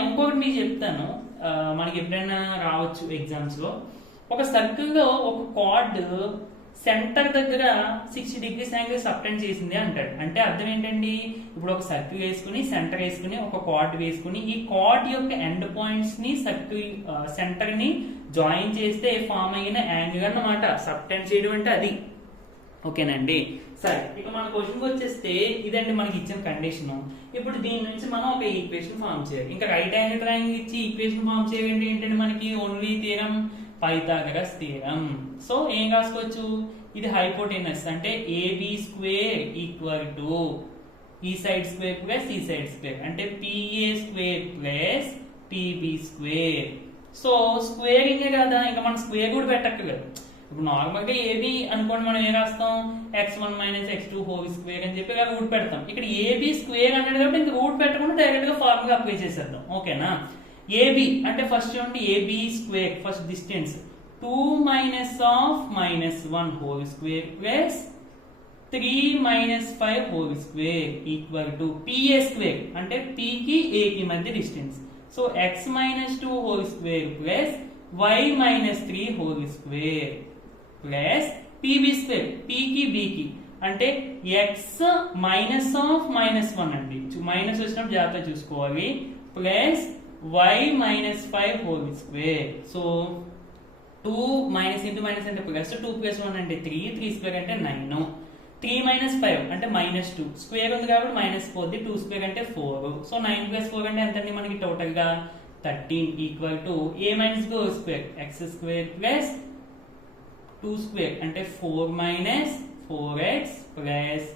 ఇంకొకటి మీకు చెప్తాను, మనకి ఎప్పుడైనా రావచ్చు ఎగ్జామ్స్ లో, ఒక సర్కిల్ లో ఒక కార్డ్ సెంటర్ దగ్గర 60 degrees యాంగిల్ సబ్టెండ్ చేసింది అంటాడు. అంటే అర్థం ఏంటండి, ఇప్పుడు ఒక సర్కిల్ వేసుకుని సెంటర్ వేసుకుని ఒక కార్డ్ వేసుకుని ఈ కార్డ్ యొక్క ఎండ్ పాయింట్స్ ని సర్కిల్ సెంటర్ ని జాయిన్ చేస్తే ఫామ్ అయిన యాంగిల్ అన్నమాట సబ్టెండ్ చేయడం అంటే అది. ఓకేనండి, సరే ఇక మన క్వశ్చన్ వచ్చేస్తే ఇదండి మనకి ఇచ్చిన కండిషన్. ఇప్పుడు దీని నుంచి మనం ఒక ఈక్వేషన్ ఫామ్ చేయాలి. ఇంకా రైట్ యాంగిల్ ట్రయాంగిల్ ఇచ్చి ఈక్వేషన్ ఫామ్ చేయాలంటే ఏంటంటే మనకి only theorem, Pythagoras theorem. So ఏం రాసుకోవచ్చు, ఇది హైపోటెనస్ అంటే AB స్క్వేర్ ఈక్వల్ టు ఈ సైడ్ స్క్వేర్ ప్లస్ ఈ సైడ్ స్క్వేర్ అంటే PA square plus PB square. So squaring కదా, ఇంకా మనం స్క్వేర్ కూడా పెట్టక్కర్లేదు. ఇప్పుడు నార్మల్ గా ఏబి అనుకోండి, మనం ఏం రాస్తాం, x1 - x2 హోల్ స్క్వేర్ అని చెప్పి రూట్ పెడతాం. ఇక్కడ ఏబి స్క్వేర్ అన్నాడు కాబట్టి ఇంకా రూట్ పెట్టకుండా డైరెక్ట్ గా ఫార్ములా అప్లై చేసేద్దాం. ఓకేనా, ఏబి అంటే ఫస్ట్ చూడండి, AB square first distance 2 - -1 whole square plus 3 - 5 whole square equal to PA square అంటే P కి A కి మధ్య distance. So x - 2 whole square plus y - 3 whole square plus PB square P కి B కి అంటే x -1 అండి, మైనస్ వచ్చినప్పుడు జాగ్రత్త చూసుకోవాలి, plus y - 5 whole square. So 2 minus into minus అంటే ప్లస్, 2 + 1 అంటే 3, 3 స్క్వేర్ అంటే 9, 3 - 5 అంటే -2, స్క్వేర్ ఉంది కాబట్టి మైనస్ 4, 2 స్క్వేర్ అంటే 4. సో 9 + 4 అంటే ఎంతండి మనకి టోటల్ గా 13 equal to A - B whole square x square plus 2 square అంటే 4 - 4x plus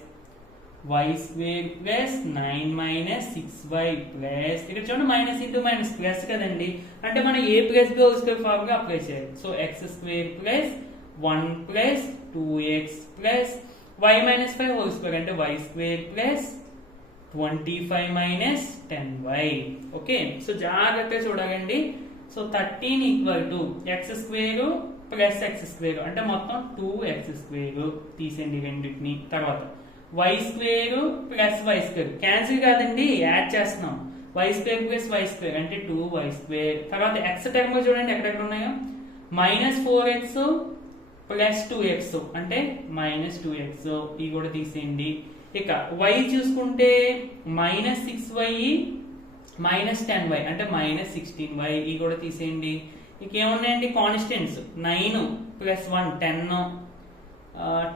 y square plus 9 - 6y plus ఇక్కడ చూడండి మైనస్ ఇంటూ మైనస్ ప్లస్ కదండి, అంటే మనం A + B whole square formula apply చేయాలి. So x square plus 1 plus 2x plus y - 5 whole square అంటే y square plus 25 - 10y. Okay, so జాగ్రత్తగా చూడాలండి. So 13 equal to x square plus x square అంటే మొత్తం 2x స్క్వేర్ తీసేయండి రెండింటిని. తర్వాత y square plus y square cancel కాదండి, యాడ్ చేస్తున్నాం. y square plus y square అంటే 2y స్క్వేర్. తర్వాత x టర్మ్ చూడండి ఎక్కడెక్కడ ఉన్నాయో, -4x ప్లస్ 2x అంటే -2x ఇవి కూడా తీసేయండి. ఇక y చూసుకుంటే -6y -10y అంటే -16y ఇవి కూడా తీసేయండి. ఇక ఏమున్నాయండి కాన్స్టెంట్స్ 9 + 1 10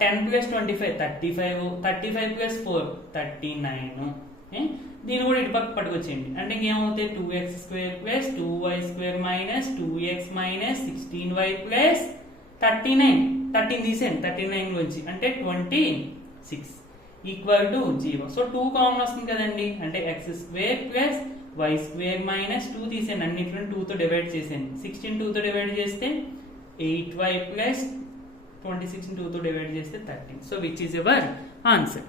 10 + 25 35 35 + 4 39 దీన్ని కూడా ఇటు పక్క పట్టుకొచ్చేయండి. అంటే ఇంకేమవుతాయి 2x² + 2y² - 2x - 16y + 39 13 తీసేయండి 39 నుంచి అంటే 26 = 0. సో 2 కామన్ వస్తుంది కదండి అంటే x² + y² - 2 తీసేయండి అన్నిట్లో 2 తో డివైడ్ చేసేయండి 16 2 తో డివైడ్ చేస్తే 8y + 26 2 తో డివైడ్ చేస్తే 13. So which is your answer.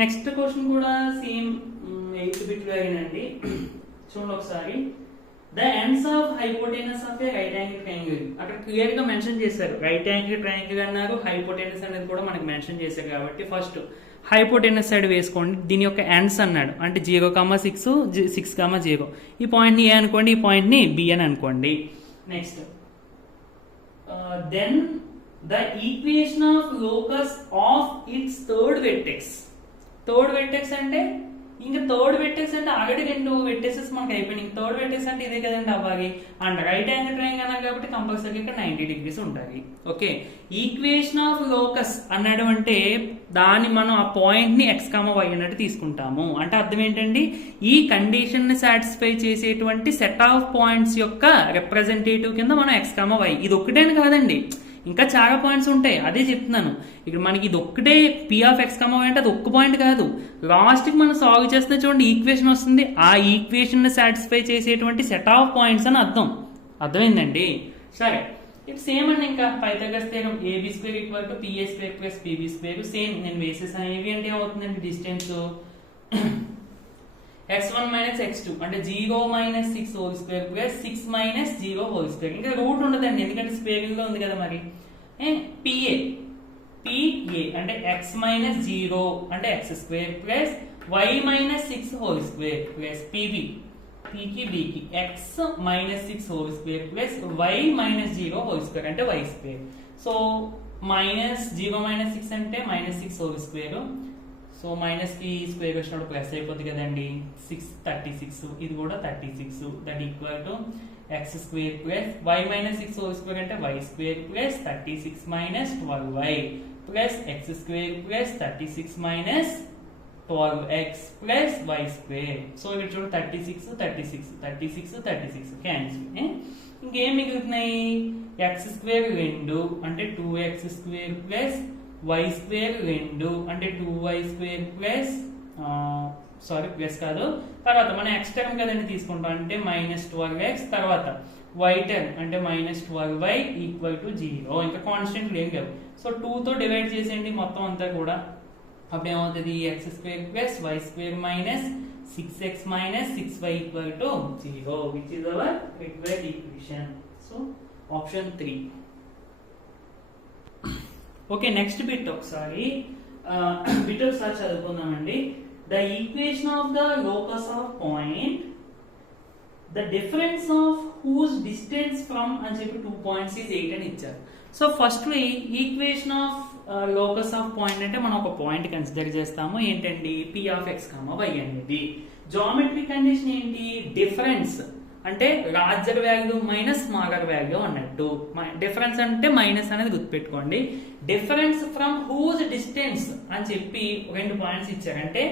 Next question కూడా సేమ్ 8th బిట్ లాగానండి. చూడండి ఒకసారి the ends of hypotenuse of a right angle triangle అక్కడ క్లియర్ గా మెన్షన్ చేశారు. రైట్ యాంగిల్ ట్రయాంగిల్ అన్నారు, హైపోటెనస్ అనేది కూడా మనకి మెన్షన్ చేశారు కాబట్టి ఫస్ట్ హైపోటెనస్ సైడ్ వేసుకోండి. దీని యొక్క ఎండ్స్ అన్నాడు అంటే 0,6 6,0 ఈ పాయింట్ ని ఏ అనుకోండి, ఈ పాయింట్ ని బి అని అనుకోండి. Next then the equation of locus of its third vertex. Third vertex అంటే ఇంకా థర్డ్ వెర్టెక్స్ అంటే ఆల్రెడీ 2 వెర్టెక్సెస్ మనకి అయిపోయినాయి. థర్డ్ వెర్టెక్స్ అంటే ఇదే కదండి అవ్వాలి. అండ్ రైట్ యాంగిల్ ట్రయాంగిల్ అన్నారు కాబట్టి కంపల్సరీ ఇక్కడ 90 degrees ఉండాలి. ఓకే, ఈక్వేషన్ ఆఫ్ లోకస్ అన్నాడు అంటే దాన్ని మనం ఆ పాయింట్ ని x, y అన్నట్టు తీసుకుంటాము. అంటే అర్థం ఏంటండి, ఈ కండిషన్ ని సాటిస్ఫై చేసేటువంటి సెట్ ఆఫ్ పాయింట్స్ యొక్క రిప్రజెంటేటివ్ కింద మనం x, y ఇది ఒక్కటేని కాదండి, ఇంకా చాలా పాయింట్స్ ఉంటాయి. అదే చెప్తున్నాను ఇక్కడ మనకి ఇది ఒక్కటే p(x, y) అంటే అది ఒక్క పాయింట్ కాదు. లాస్ట్ కి మనం సాల్వ్ చేస్తే చూడండి ఈక్వేషన్ వస్తుంది. ఆ ఈక్వేషన్ ని సాటిస్ఫై చేసేటువంటి సెట్ ఆఫ్ పాయింట్స్ అని అర్థమైందండి. సరే ఇట్ సేమ్ అండి, ఇంకా Pythagoras theorem ab² = pa² + pb². Same నేను వేసేసాను. ఏవి అంటే ఏమవుతుందండి డిస్టెన్స్ x1 - x2 అంటే 0 - 6² + 6 - 0². ఇంకా రూట్ ఉండదండి ఎందుకంటే స్క్వేరింగ్ లో ఉంది కదా. మరి pa అంటే x - 0 అంటే x² + y - 6² + pb pకి bకి x - 6² + y - 0² అంటే y². సో -0 - 6 అంటే -6² సో మైనస్ కి స్క్వేర్ వచ్చినప్పుడు ప్లస్ అయిపోతుంది కదండి. 6 36 ఇది కూడా 36 that equal to x² + y - 6² అంటే y² + 36 - 12y + x² + 36 - 12x + y². So ఇక్కడ చూడండి 36 36 36 36 క్యాన్సిల్. ఇంకేం మిగులుతున్నాయి x² 2 అంటే 2x² + y² 2 అంటే 2y² ప్లస్ కాదు, తర్వాత మనం x టర్మ్ కదండి తీసుకుంటాం అంటే -12x, తర్వాత y టర్మ్ అంటే -12y = 0. ఇంకా కాన్స్టెంట్ లేం కదా. సో 2 తో డివైడ్ చేసేయండి మొత్తం అంతా కూడా. అప్పుడు ఏమవుతుంది x² + y² - 6x - 6y = 0 which is our required equation. So option 3. Okay, next bit ఒకసారి చదువుకుందామండి. The equation of the locus of point the difference of whose distance from అని చెప్పి 2 points is 8 అని ఇచ్చారు. So firstly equation of locus of point అంటే మనం ఒక పాయింట్ కన్సిడర్ చేస్తాము. ఏంటండి p(x, y) అనేది. జామెట్రీ కండిషన్ ఏంటి డిఫరెన్స్ అంటే larger value minus smaller value అన్నట్టు. డిఫరెన్స్ అంటే మైనస్ అనేది గుర్తుపెట్టుకోండి. డిఫరెన్స్ ఫ్రమ్ హూజ్ డిస్టెన్స్ అని చెప్పి 2 పాయింట్స్ ఇచ్చారు. అంటే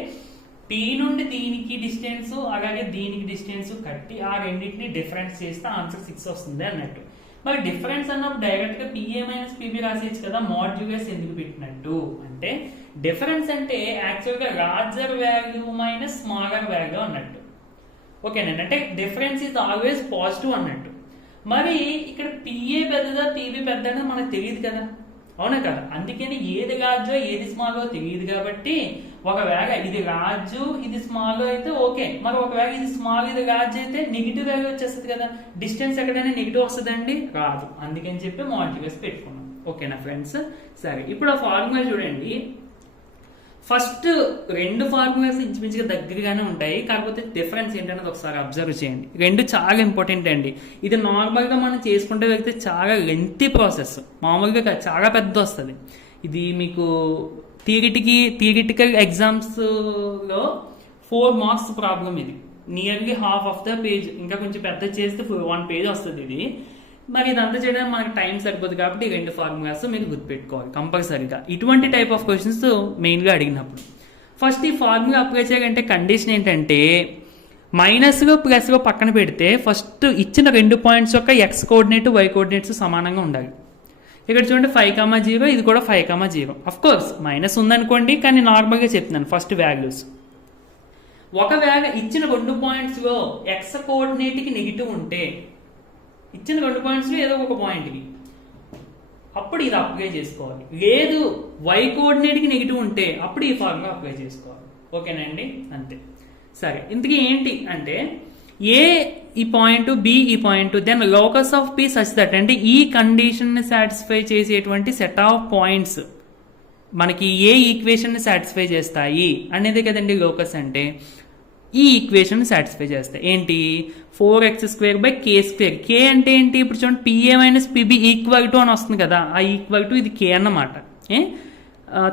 p నుండి దీనికి డిస్టెన్స్ అలాగే దీనికి డిస్టెన్స్ కట్టి ఆ రెండింటిని డిఫరెన్స్ చేస్తే ఆన్సర్ 6 వస్తుంది అన్నట్టు. మరి డిఫరెన్స్ అన్నప్పుడు డైరెక్ట్ గా pa - pb రాసేయచ్చు కదా, మాడ్యులస్ ఎందుకు పెట్టినట్టు అంటే డిఫరెన్స్ అంటే యాక్చువల్ గా larger value minus smaller value అన్నట్టు. ఓకేనండి, అంటే డిఫరెన్స్ ఈజ్ ఆల్వేస్ పాజిటివ్ అన్నట్టు. మరి ఇక్కడ PA పెద్దదా PB పెద్దదా మనకు తెలియదు కదా, అవునా కదా. అందుకని ఏది లార్జో ఏది స్మాలో తెలియదు కాబట్టి ఒకవేళ ఇది లార్జ్ ఇది స్మాల్ అయితే ఓకే, మరి ఒకవేళ ఇది స్మాల్ ఇది లార్జ్ అయితే నెగిటివ్ వాల్యూ వచ్చేస్తుంది కదా. డిస్టెన్స్ ఎక్కడైనా నెగిటివ్ వస్తుందండి, రాదు. అందుకని చెప్పి మాడ్యులస్ పెట్టుకున్నాం. ఓకేనా ఫ్రెండ్స్. సరే ఇప్పుడు ఆ ఫార్ములా చూడండి. ఫస్ట్ రెండు ఫార్ములాస్ ఇంచుమించుగా దగ్గరగానే ఉంటాయి, కాకపోతే డిఫరెన్స్ ఏంటనేది ఒకసారి అబ్జర్వ్ చేయండి. రెండు చాలా ఇంపార్టెంట్ అండి. ఇది నార్మల్గా మనం చేసుకుంటే వెళ్తే చాలా లెంతీ ప్రాసెస్, మామూలుగా చాలా పెద్ద వస్తుంది. ఇది మీకు థియరిటికల్ ఎగ్జామ్స్లో 4 మార్క్స్ ప్రాబ్లం. ఇది nearly half of the page, ఇంకా కొంచెం పెద్ద చేస్తే 1 పేజ్ వస్తుంది ఇది. మరి ఇదంతా చేయడానికి మనకి టైం సరిపోదు కాబట్టి ఈ రెండు ఫార్ములాస్ మీరు గుర్తుపెట్టుకోవాలి కంపల్సరీగా ఇటువంటి టైప్ ఆఫ్ క్వశ్చన్స్ మెయిన్గా అడిగినప్పుడు. ఫస్ట్ ఈ ఫార్ములా అప్లై చేయాలంటే కండిషన్ ఏంటంటే మైనస్లో ప్లస్లో పక్కన పెడితే ఫస్ట్ ఇచ్చిన 2 పాయింట్స్ యొక్క ఎక్స్ కోఆర్డినేట్ వై కోఆర్డినేట్స్ సమానంగా ఉండాలి. ఇక్కడ చూడండి 5,0, ఇది కూడా 5,0. అఫ్ కోర్స్ మైనస్ ఉందనుకోండి, కానీ నార్మల్గా చెప్తున్నాను ఫస్ట్ వాల్యూస్. ఒకవేళ ఇచ్చిన 2 పాయింట్స్లో ఎక్స్ కోఆర్డినేట్కి నెగిటివ్ ఉంటే, ఇచ్చిన 2 పాయింట్స్లో ఏదో ఒక పాయింట్కి, అప్పుడు ఇది అప్లై చేసుకోవాలి. లేదు వై కోఆర్డినేట్కి నెగిటివ్ ఉంటే అప్పుడు ఈ ఫార్ములా అప్లై చేసుకోవాలి. ఓకేనండి, అంతే. సరే, ఇంతకీ ఏంటి అంటే ఏ ఈ పాయింట్, బి ఈ point, then locus of P such that, అంటే ఈ కండిషన్ని సాటిస్ఫై చేసేటువంటి సెట్ ఆఫ్ పాయింట్స్ మనకి ఏ ఈక్వేషన్ని సాటిస్ఫై చేస్తాయి అనేది కదండి లోకస్ అంటే. ఈ ఈక్వేషన్ సాటిస్ఫై చేస్తాయి. ఏంటి? 4x² కే అంటే ఏంటి? ఇప్పుడు చూడండి PA minus PB equal to అని వస్తుంది కదా, ఆ ఈక్వల్ టు ఇది కే అన్నమాట.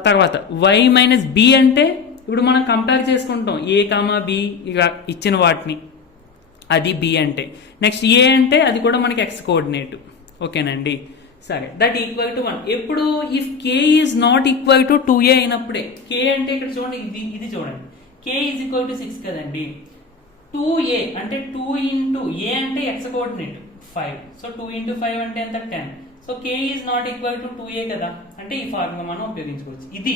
తర్వాత వై మైనస్ బి అంటే ఇప్పుడు మనం కంపేర్ చేసుకుంటాం ఏ కామా బి ఇలా ఇచ్చిన వాటిని, అది బి అంటే. నెక్స్ట్ ఏ అంటే అది కూడా మనకి ఎక్స్ కోఆర్డినేట్. ఓకేనండి, సరే. దట్ ఈక్వల్ టు 1 ఎప్పుడు? If k is not equal to 2a అయినప్పుడే. కే అంటే ఇక్కడ చూడండి, ఇది చూడండి, k ఈజ్ ఈక్వల్ టు 6 కదండి. 2a అంటే 2 ఇంటూ a అంటే ఎక్స్ కోఆర్డినేట్ 5, సో 2 ఇంటూ 5 అంటే ఎంత? 10. So k is not equal to 2a కదా, అంటే ఈ ఫార్ములా మనం ఉపయోగించుకోవచ్చు. ఇది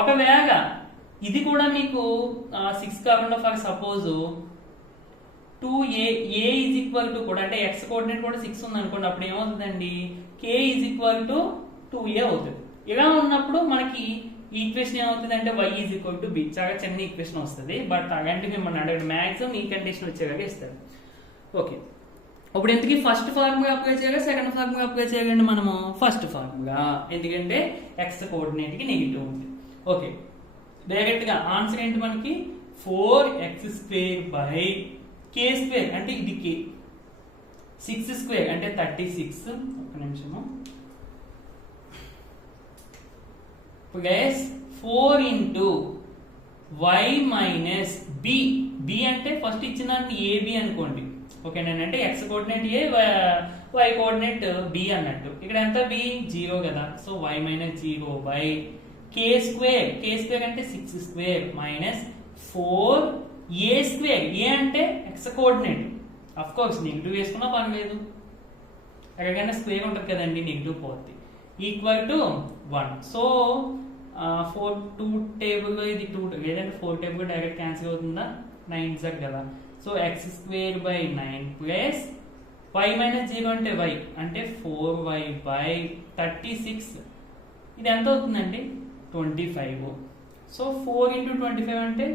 ఒకవేళ ఇది కూడా మీకు 6 కాకుండా for suppose 2a is equal to కూడా, అంటే ఎక్స్ కోఆర్డినేట్ కూడా 6 ఉంది అనుకోండి, అప్పుడు ఏమవుతుందండి? k is equal to 2a అవుతుంది. ఇలా ఉన్నప్పుడు మనకి ఈక్వేషన్ ఏమవుతుంది అంటే y is equal to be. చాలా చిన్న ఈక్వేషన్ వస్తుంది, బట్ అలాంటి మిమ్మల్ని అడగడం మ్యాక్సిమం ఈ కండిషన్ వచ్చేలాగా ఇస్తారు. ఓకే, ఇప్పుడు ఎందుకు ఫస్ట్ ఫార్ములా అప్లై చేయాలి, సెకండ్ ఫార్ములా అప్లై చేయాలండి మనము? ఫస్ట్ ఫార్ములా, ఎందుకంటే ఎక్స్ కోఆర్డినేట్కి నెగిటివ్ ఉంది. ఓకే, డైరెక్ట్గా ఆన్సర్ ఏంటి మనకి? 4x² k² అంటే ఇది k, 6² అంటే 36, ఒక నిమిషము, plus 4 into y minus B. B అంటే ఫస్ట్ ఇచ్చిన ఏబి అనుకోండి. ఓకేనండి, x coordinate A, y coordinate B అన్నట్టు. ఇక్కడ ఎంత? బి 0 కదా, so y minus 0 by k² అంటే 6² మైనస్ 4a². ఏ అంటే x coordinate, of course negative వేసుకున్నా పర్లేదు, ఎక్కడికైనా స్క్వేర్ ఉంటుంది కదండి, నెగిటివ్ పోతుంది, ఈక్వల్ టు 1. సో 2 టేబుల్ ఇది 2, లేదంటే 4 టేబుల్ డైరెక్ట్ క్యాన్సిల్ అవుతుందా? 9 సార్ కదా, so x² by 9 plus y minus 0 అంటే y అంటే 4y బై 36. ఇది ఎంత అవుతుందండి? 25. సో 4 ఇంటూ 25 అంటే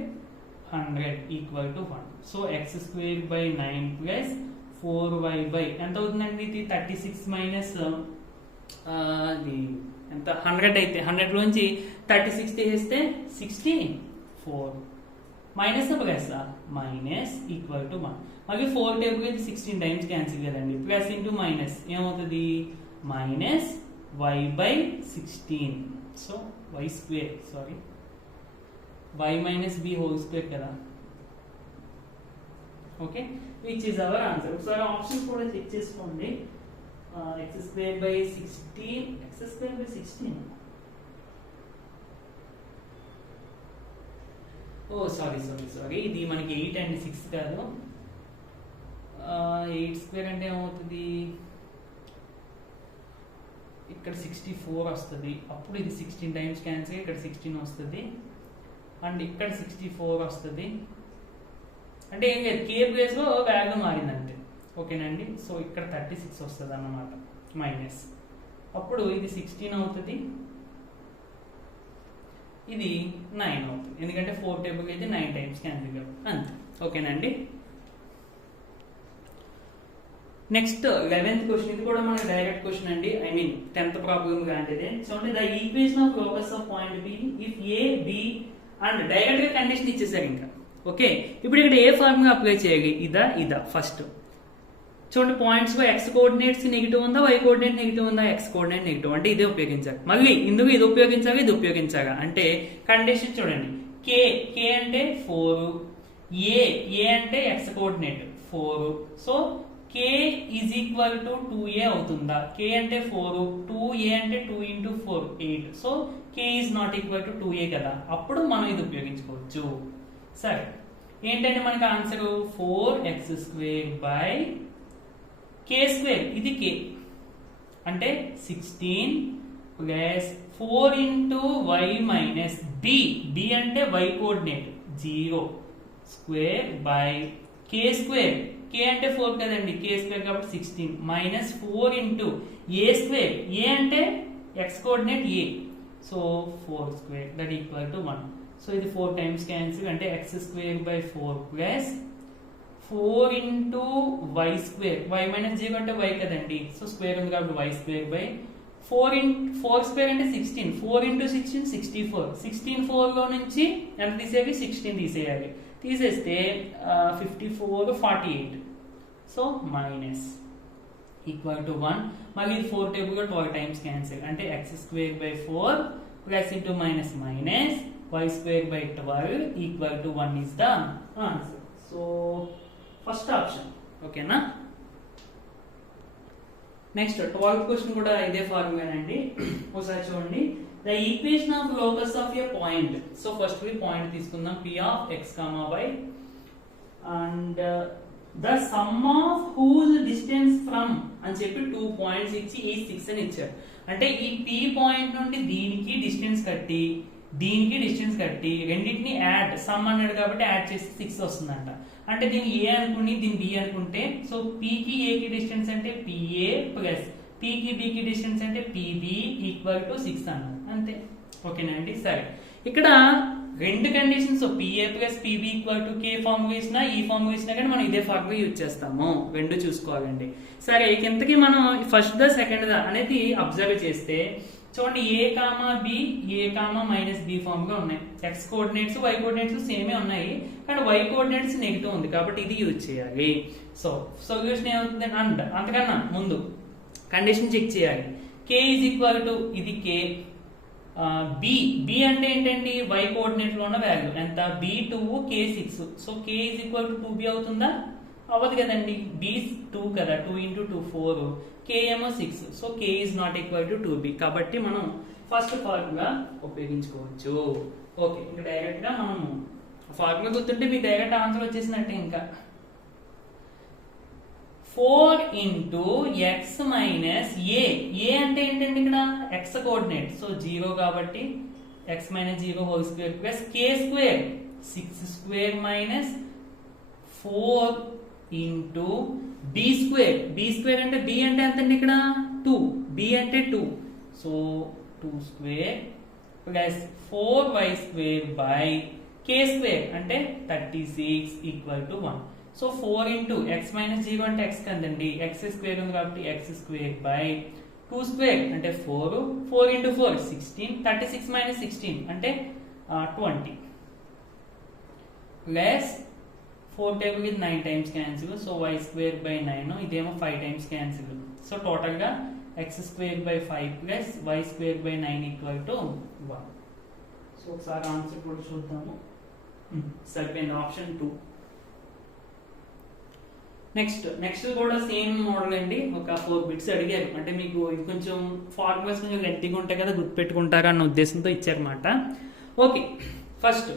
100 equal to 1. So x² by 9 plus 4y by ఎంత అవుతుందండి? ఇది 36 మైనస్ ఎంత? 100 అయితే 100 లోంచి 36 తీసేస్తే 64 minus plus minus equal to 1. మళ్ళీ 4 టేబుల్ అయితే 16 టైమ్స్ క్యాన్సిల్ కదండి, ప్లస్ ఇంటూ మైనస్ ఏమవుతుంది? Minus y by 16. So y² sorry y minus b whole square కదా. Okay, which is our answer. ఒకసారి ఆప్షన్స్ కూడా చెక్ చేసుకోండి. x² by 16, x² by 16. Oh sorry, ఇది మనకి 8 అండ్ 6 కాదు. 8² అంటే ఏమవుతుంది? ఇక్కడ 64 వస్తుంది, అప్పుడు ఇది 16 టైమ్స్ క్యాన్సిల్, ఇక్కడ 16 వస్తుంది, అండ్ ఇక్కడ 64 వస్తుంది. అంటే ఏం లేదు, కే ప్లేస్లో వాల్యూ మారింది అంతే. ఓకేనండి, సో ఇక్కడ 36 వస్తుంది అన్నమాట మైనస్, అప్పుడు ఇది 16 అవుతుంది, ఇది 9 అవుతుంది, ఎందుకంటే 4 టేబుల్ అయితే 9 టైమ్స్ క్యాన్సిల్ అవుతుంది అంతే. ఓకేనండి, నెక్స్ట్ 11th క్వశ్చన్, ఇది కూడా మనకి డైరెక్ట్ క్వశ్చన్ అండి, ఐ మీన్ 10th ప్రాబ్లం లాంటిదే. చూడండి, the equation of locus of point B if A B and direct గా కండిషన్ ఇచ్చేసారు ఇంకా. ఓకే, ఇప్పుడు ఇక్కడ ఏ ఫార్ములా అప్లై చేయాలి, ఇదా ఫస్ట్. చూడండి, పాయింట్స్ లో ఎక్స్ కోఆర్డినేట్స్ నెగిటివ్ ఉందా, వై కోఆర్డినేట్ నెగిటివ్ ఉందా, ఎక్స్ కోఆర్డినేట్ నెగిటివ్ అంటే ఇదే ఉపయోగించాలి. మళ్ళీ ఇందుకు ఇది ఉపయోగించాలి అంటే కండిషన్ చూడండి, కే అంటే 4, ఏ అంటే x coordinate 4, so k is equal to 2a అవుతుందా? k అంటే 4, 2a అంటే 2 into 4 8, so k is not equal to 2a కదా, అప్పుడు మనం ఇది ఉపయోగించుకోవచ్చు. సరే, ఏంటంటే మనకి ఆన్సర్ 4x² బై k², ఇది k అంటే 16 plus 4 into y minus b అంటే y coordinate 0 square by k², k అంటే 4 కదండి, k² కాబట్టి 16 మైనస్ 4 into a², a అంటే x coordinate a, so 4² that equal to 1. So ఇది 4 టైమ్స్ క్యాన్సిల్ అంటే x² by 4 plus 4 into y², y minus 0 అంటే y కదండి, సో స్క్వేర్ ఉంది కాబట్టి y² బై 4² అంటే 16, 4 into 16 64, 16 4 లో నుంచి ఎంత తీసేయాలి, 16 తీసేయాలి, తీసేస్తే 54 48, సో మైనస్ ఈక్వల్ టు 1. మళ్ళీ 4 టేబుల్ గా 12 టైమ్స్ క్యాన్సిల్ అంటే x² by 4 plus into minus minus y² by 12 equal to 1 is the answer. So first option ఓకేనా. నెక్స్ట్ 12th క్వశ్చన్ కూడా ఇదే ఫార్ములానండి, ఒకసారి చూడండి. The equation of locus of a point, so first point తీసుకుందాం, p of x, y and the sum of whose distance from అని చెప్పి 2 పాయింట్స్ ఇచ్చి ఈ 6 అని ఇచ్చారు. అంటే ఈ p పాయింట్ నుండి దీనికి డిస్టెన్స్ కట్టి రెండింటిని యాడ్, సమ్ అన్నాడు కాబట్టి యాడ్ చేసి 6 వస్తుందంట. అంటే దీన్ని ఏ అనుకుని దీన్ని బి అనుకుంటే, సో p కి a కి డిస్టెన్స్ అంటే pa ప్లస్ p కి b కి డిస్టెన్స్ అంటే pb ఈక్వల్ టు 6 అన్నారు అంతే. ఓకేనా అండి. సరే, ఇక్కడ రెండు conditions pa plus pb equal to k formula ఇచ్చినా ఈ ఫార్ములా ఇచ్చినా కానీ మనం ఇదే ఫార్ములా యూజ్ చేస్తాము, రెండు చూసుకోవాలండి. సరే, కిందకి మనం ఫస్ట్ ద సెకండ్ ద అనేది అబ్జర్వ్ చేస్తే చూడండి, a comma b, a comma minus b formula ఉన్నాయి. x కోఆర్డినేట్స్ y కోఆర్డినేట్స్ సేమే ఉన్నాయి, కానీ y కోఆర్డినేట్స్ నెగిటివ్ ఉంది కాబట్టి ఇది యూజ్ చేయాలి. సో సొల్యూషన్ ఏమవుతుంది, అండ్ అంతకన్నా ముందు కండిషన్ చెక్ చేయాలి. k ఈజ్ ఈక్వల్ టు ఇది k, b అంటే ఏంటండి, y కోఆర్డినేట్ లో ఉన్న వాల్యూ ఎంత, b2 k 6, so k is equal to 2b అవుతుందా, అవ్వదు కదండి, b 2 కదా, 2 into 2 4, k ఏమో 6, so k is not equal to 2b, కాబట్టి మనం ఫస్ట్ ఫార్ములా ఉపయోగించుకోవచ్చు. ఓకే, ఇంకా డైరెక్ట్ గా మనం ఫార్ములా గుర్తుంటే మీకు డైరెక్ట్ ఆన్సర్ వచ్చేసినట్టే. ఇంకా 4 into x మైనస్ a, అంటే ఏంటండి ఇక్కడ x కోఆర్డినేట్, సో 0 కాబట్టి x minus 0 whole square plus k² 6² minus 4 into b² అంటే b అంటే ఎంతండి ఇక్కడ 2, b అంటే 2, so 2² plus 4y² by k² అంటే 36 equal to 1. So 4 into x minus 0 అంటే x కందండి, x² ఉంది కాబట్టి x² బై 2² అంటే 4 into 4 16, 36 మైనస్ 16 అంటే 20 ప్లస్ 4 టేబుల్ ఇది 9 times cancel, so y² by 9, ఇదేమో 5 టైమ్స్ క్యాన్సిల్, సో టోటల్ గా x² by 5 plus y² by 9 equal to 1. So ఒకసారి ఆన్సర్ కూడా చూద్దాము. సరిపోయింది, ఆప్షన్ 2. నెక్స్ట్ కూడా సేమ్ మోడల్ అండి, ఒక 4 బిట్స్ అడిగారు, అంటే మీకు ఇది కొంచెం ఫార్ములాస్ కొంచెం లెంతీగా ఉంటాయి కదా, గుర్తుపెట్టుకుంటారా అన్న ఉద్దేశంతో ఇచ్చారన్నమాట. ఓకే, ఫస్ట్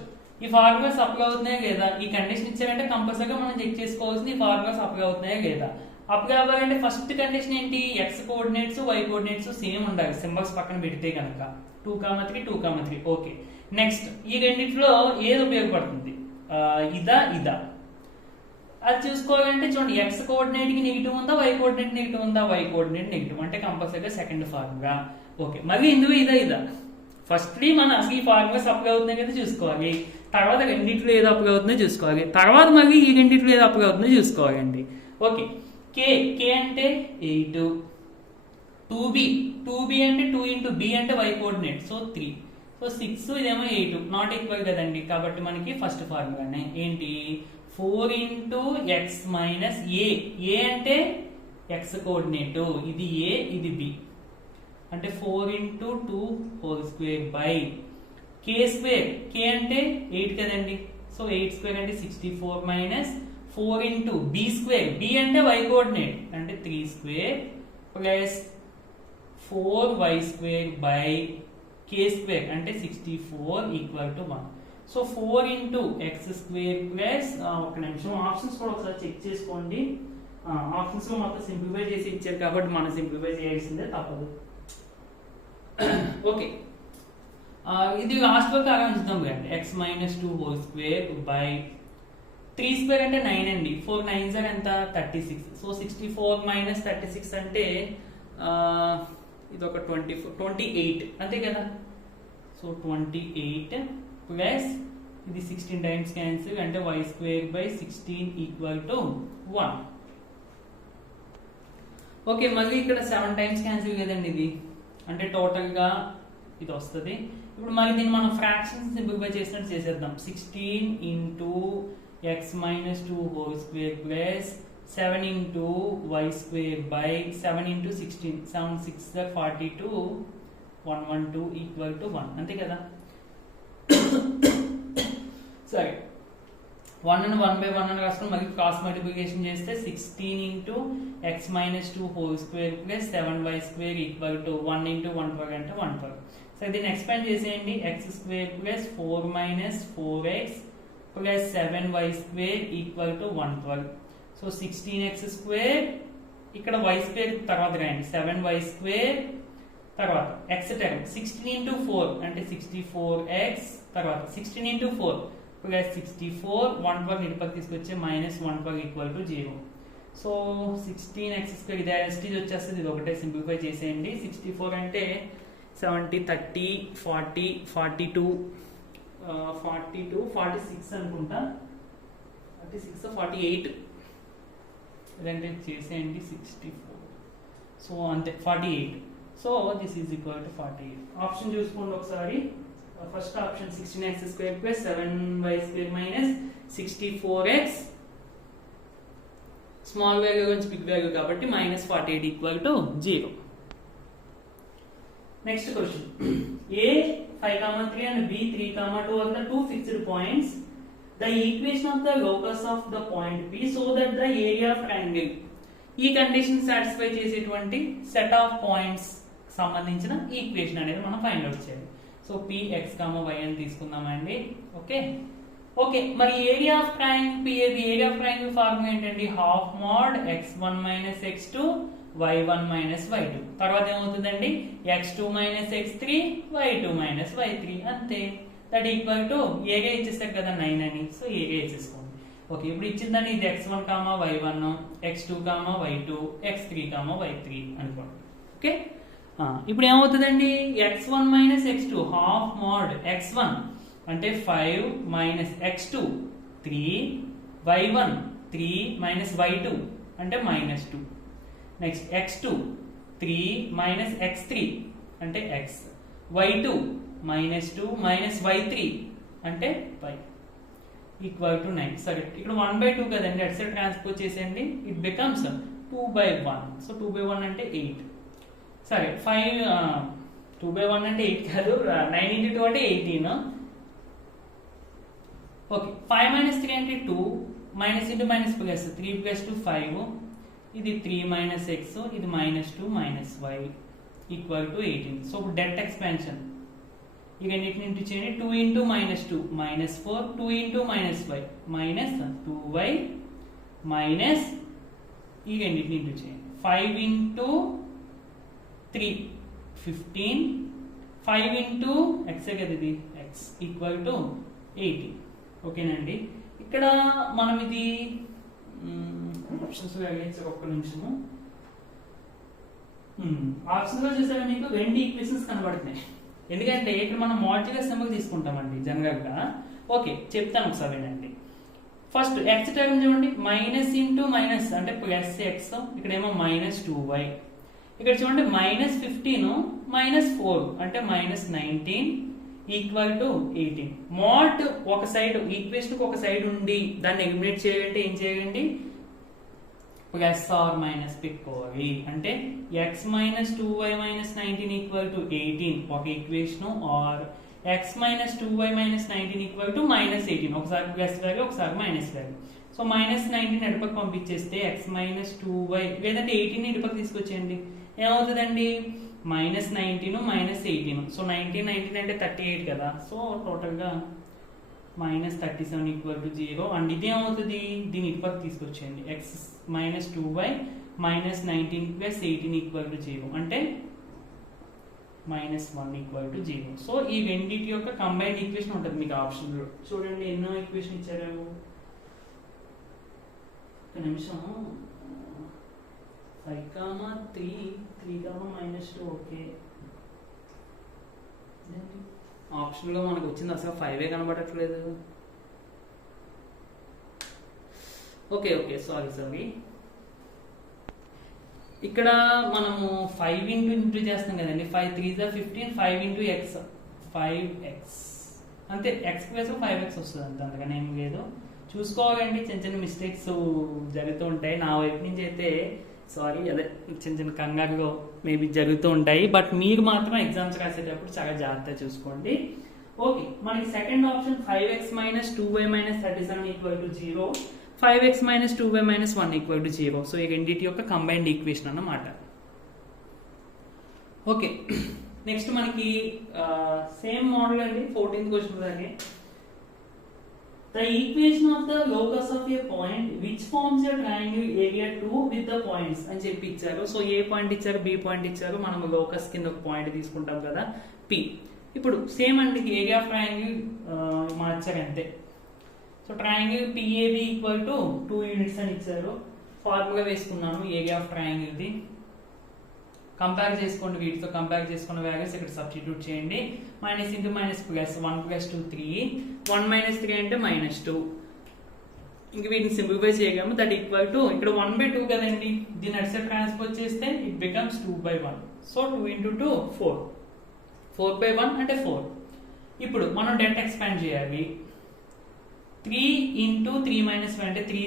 ఈ ఫార్ములాస్ అప్లై అవుతున్నాయా లేదా, ఈ కండిషన్ ఇచ్చారంటే కంపల్సరీగా మనం చెక్ చేసుకోవాల్సింది ఈ ఫార్ములాస్ అప్లై అవుతున్నాయా లేదా. అప్లై అవ్వాలంటే ఫస్ట్ కండిషన్ ఏంటి, x coordinates y coordinates same ఉండాలి, సింబల్స్ పక్కన పెడితే కనుక 2,3 2,3. ఓకే, నెక్స్ట్ ఈ రెండింటిలో ఏది ఉపయోగపడుతుంది, ఇదా అది చూసుకోవాలంటే చూడండి, ఎక్స్ కోఆర్డినేట్ కి నెగిటివ్ ఉందా, వై కోఆర్డినేట్ నెగిటివ్ ఉందా, వై కోఆర్డినేట్ నెగిటివ్ అంటే కంపల్సరీగా సెకండ్ ఫార్ములా. ఓకే, మళ్ళీ ఇందులో ఇదా ఫస్ట్లీ మనం అసలు ఈ ఫార్ములాస్ అప్లై అవుతున్నాయి కదా చూసుకోవాలి, తర్వాత రెండింటిలో ఏదో అప్లై అవుతుందో చూసుకోవాలి, తర్వాత మళ్ళీ ఈ రెండింటిలో ఏదో అప్లై అవుతుందో చూసుకోవాలండి. ఓకే, కే అంటే 8, 2b అంటే 2 into b అంటే y కోఆర్డినేట్, సో 3, సో 6 ఇదేమో 8 నాట్ ఈక్వల్ కదండి, కాబట్టి మనకి ఫస్ట్ ఫార్ములానే ఏంటి 4 into x minus a అంటే x కోఆర్డినేట్, ఇది a ఇది b అంటే 4 into 2 whole square by k square, k అంటే 8 కదండి, సో 8 square అంటే 64 minus 4 into b square, b అంటే y కోఆర్డినేట్ అంటే 3 square plus 4y square by k square అంటే 64 equal to 1. So 4 into x square plus ఒక నిమిషం ఆప్షన్స్ కూడా ఒకసారి చెక్ చేసుకోండి. ఆప్షన్స్ లో మొత్తం సింప్లిఫై చేసి ఇచ్చారు కాబట్టి మనం సింప్లిఫై చేయాల్సిందే తప్పదు. ఓకే, ఇది లాస్ట్ వరకు ఆలోచిద్దాం కదండి. x minus 2 whole square by 3 square అంటే 9 అండి, 4 9s are ఎంత 36, సో 64 minus 36 అంటే ఇది ఒక 28 అంతే కదా, సో 28 ప్లస్ ఇది 16 టైమ్స్ క్యాన్సిల్ అంటే y square by 16 equal to 1. Okay, మళ్ళీ ఇక్కడ 7 టైమ్స్ క్యాన్సిల్ కదండి, ఇది అంటే టోటల్ గా ఇది వస్తుంది. ఇప్పుడు మరి దీన్ని మనం ఫ్రాక్షన్స్ సింప్లిఫై చేసినట్టు చేసేద్దాం. 16 into x minus 2 whole square plus 7 into y square by 7 into 16, 7 6 42, 112 equal to 1 అంతే కదా. సరే, 1 and 1 by 1 అని రాసుకుని మళ్ళీ క్రాస్ మల్టిప్లికేషన్ చేస్తే 16 into x minus 2 whole square plus 7y square equal to 1 into 1 12 అంటే 1 12. సో దీన్ని ఎక్స్పాండ్ చేసేయండి, x square plus 4 minus 4x plus 7y square equal to 112. So 16x square ఇక్కడ y square తర్వాత రాయండి, 7y square తర్వాత x టర్మ్ 16 into 4 అంటే 64x తర్వాత 16 into 4 ప్లస్ 64 112 ఇటుపక్క తీసుకొచ్చే minus 112 equal to 0. So 16x square ఇది యాస్టీజ్ వచ్చేస్తుంది, ఇది ఒకటే సింప్లిఫై చేసేయండి. 64 అంటే 70 30 40 42 46 అనుకుంటా, 46 48 ఇదంటే చేసేయండి 64, సో అంతే 48. So this is equal to 48. Option చూసుకోండి ఒకసారి. First option 16x square plus 7y square minus 64x small value నుంచి బిగ్ వాల్యూ కాబట్టి minus 48 equal to 0. Next question, a 5, 3 and b 3, 2 are the two fixed points. The equation of the locus of the point P so that the area of triangle. ఈ కండిషన్ సాటిస్ఫై చేసేటువంటి సెట్ ఆఫ్ పాయింట్స్ సంబంధించిన ఈక్వేషన్ అనేది మనం ఫైండ్ అవుట్ చేయాలి. సో px, y అని తీసుకుందామండి. ఓకే, మరి area of triangle PAB, area of triangle formula ఏంటండి, half mod x1 minus x2 y1 minus y2, తర్వాత ఏమవుతుందండి x2 minus x3 y2 minus y3 అంతే. దట్ ఈక్వల్ టు ఏరియా ఇచ్చేస్తారు కదా 9 అని, సో ఏరియా ఇచ్చేసుకోండి. ఓకే, ఇప్పుడు ఇచ్చిందని ఇది x1, y1, x2, y2, x3, y3 అనుకోండి. ఓకే, ఇప్పుడు ఏమవుతుందండి x1 minus x2 half mod x1 అంటే 5 minus x2 3, y1 3 minus y2 అంటే minus 2, next x2 3 minus x3 అంటే x, y2 minus 2 minus y3 అంటే y ఈక్వల్ టు 9. సరే, ఇక్కడ 1/2 కదండి, అటు సైడ్ ట్రాన్స్పోజ్ చేసేయండి, ఇట్ బికమ్స్ 2/1. సో 2/1 అంటే 8. సరే, 2/1 అంటే 8 కాదు, 9 into 2 అంటే 18. ఓకే, 5 minus 3 అంటే 2, మైనస్ ఇంటూ మైనస్ ప్లస్ 3 + 2 5, ఇది 3 minus x, ఇది -2 minus y equal to 18. So delta expansion ఈ రెండింటిని ఇంటూ చేయండి, 2 into -2 -4, 2 into -y minus 2y minus ఈ రెండింటిని ఇంటూ చేయండి, 5 into 3 15, 5 into x కదా ఇది x ఈక్వల్ టు 80. ఓకేనండి, ఇక్కడ మనం ఇది ఆప్షన్స్ ఒక్క నిమిషము. ఆప్షన్స్ లో చూసారా మీకు 2 ఈక్వేషన్స్ కనబడుతున్నాయి, ఎందుకంటే ఇక్కడ మనం మాడ్యులస్ సింబల్ తీసుకుంటామండి జనరల్ గా. ఓకే, చెప్తాను ఒకసారి వినండి. ఫస్ట్ ఎక్స్ టర్మ్ చూడండి, మైనస్ ఇంటూ మైనస్ అంటే ప్లస్ ఎక్స్, ఇక్కడేమో మైనస్ 2y, ఇక్కడ చూడండి మైనస్ 15 మైనస్ 4 అంటే మైనస్ 19 ఈక్వల్ టు 18. మోడ్ ఒక సైడ్ ఈక్వేషన్ ఒక సైడ్ ఉండి దాన్ని ఎలిమినేట్ చేయాలంటే ఏం చేయాలండి, ప్లస్ ఆర్ మైనస్ పెట్టుకోవాలి. అంటే x minus 2y minus 19 equal to 18 ఒక equation, or x minus 2y minus 19 equal to minus 18, ఒకసారి ప్లస్ వాల్యూ ఒకసారి మైనస్ వాల్యూ. సో మైనస్ 19 ఎడపకి పంపించేస్తే ఎక్స్ మైనస్ 2y లేదంటే 18 ఎడపకి తీసుకొచ్చేయండి, ఏమవుతుందండి మైనస్ 19 మైనస్ 18. సో 19 అంటే 38 కదా, సో టోటల్గా మైనస్ 37 ఈక్వల్ టు 0. అండ్ ఇదేమవుతుంది, దీని ఇటుపక్క తీసుకొచ్చేయండి, x minus 2y minus 19 plus 18 equal to 0 అంటే మైనస్ 1 ఈక్వల్ టు 0. సో ఈ రెండింటి యొక్క కంబైన్డ్ ఈక్వేషన్ ఉంటుంది మీకు ఆప్షన్లో. చూడండి ఎన్నో ఈక్వేషన్ ఇచ్చారు, ఒక నిమిషం, 5, 3, -2. ఓకే, ఆప్షన్లో మనకు వచ్చింది అసలు 5 కనబడట్లేదు. ఓకే సారీ, ఇక్కడ మనము 5 ఇంటూ చేస్తాం కదండి, 5 3 15, 5 ఇంటూ ఎక్స్ 5x అంతే, ఎక్స్ ప్లస్ 5x వస్తుంది అంతే, అందుకని ఏం లేదు. చూసుకోవాలండి, చిన్న మిస్టేక్స్ జరుగుతూ ఉంటాయి నా వైపు నుంచి అయితే, సారీ, అదే చిన్న కంగారులో మేబీ జరుగుతూ ఉంటాయి. బట్ మీరు మాత్రం ఎగ్జామ్స్ రాసేటప్పుడు చాలా జాగ్రత్తగా చూసుకోండి. ఓకే, మనకి second option 5x minus 2y minus 37 equal to 0, 5x minus 2y minus 1 equal to 0. So ఈ రెండింటి యొక్క కంబైన్డ్ ఈక్వేషన్ అన్నమాట. ఓకే, నెక్స్ట్ మనకి సేమ్ మోడల్ అండి, 14th క్వశ్చన్ దాన్ని. The equation of the locus of a point which forms a triangle area 2 with the points అని చెప్పి ఇచ్చారు. సో ఏ పాయింట్ ఇచ్చారు, బి పాయింట్ ఇచ్చారు, మనం లోకస్ కింద ఒక పాయింట్ తీసుకుంటాం కదా, పి. ఇప్పుడు సేమ్ అండి, ఏరియా ఆఫ్ ట్రయాంగిల్ మార్చారు అంతే. So triangle PAB equal to 2 units అని ఇచ్చారు. ఫార్ములా వేసుకున్నాను ఏరియా ఆఫ్ ట్రయాంగిల్ది, కంపేర్ చేసుకోండి, వీటితో కంపేర్ చేసుకున్న వాల్యూస్ ఇక్కడ సబ్స్టిట్యూట్ చేయండి. మైనస్ ఇంటూ మైనస్ ప్లస్ 1 + 2 3, 1 - 3 అంటే -2. ఇంక వీటిని సింప్లిఫై చేయగలము, దట్ ఈక్వల్ టు ఇక్కడ 1/2 కదండి, దీని అటు సైడ్ ట్రాన్స్పోజ్ చేస్తే ఇట్ బికమ్స్ 2/1. సో 2 × 2 4, 4/1 అంటే 4. ఇప్పుడు మనం డెల్టా ఎక్స్పాండ్ చేయాలి, 3 × 3 - 5 అంటే 3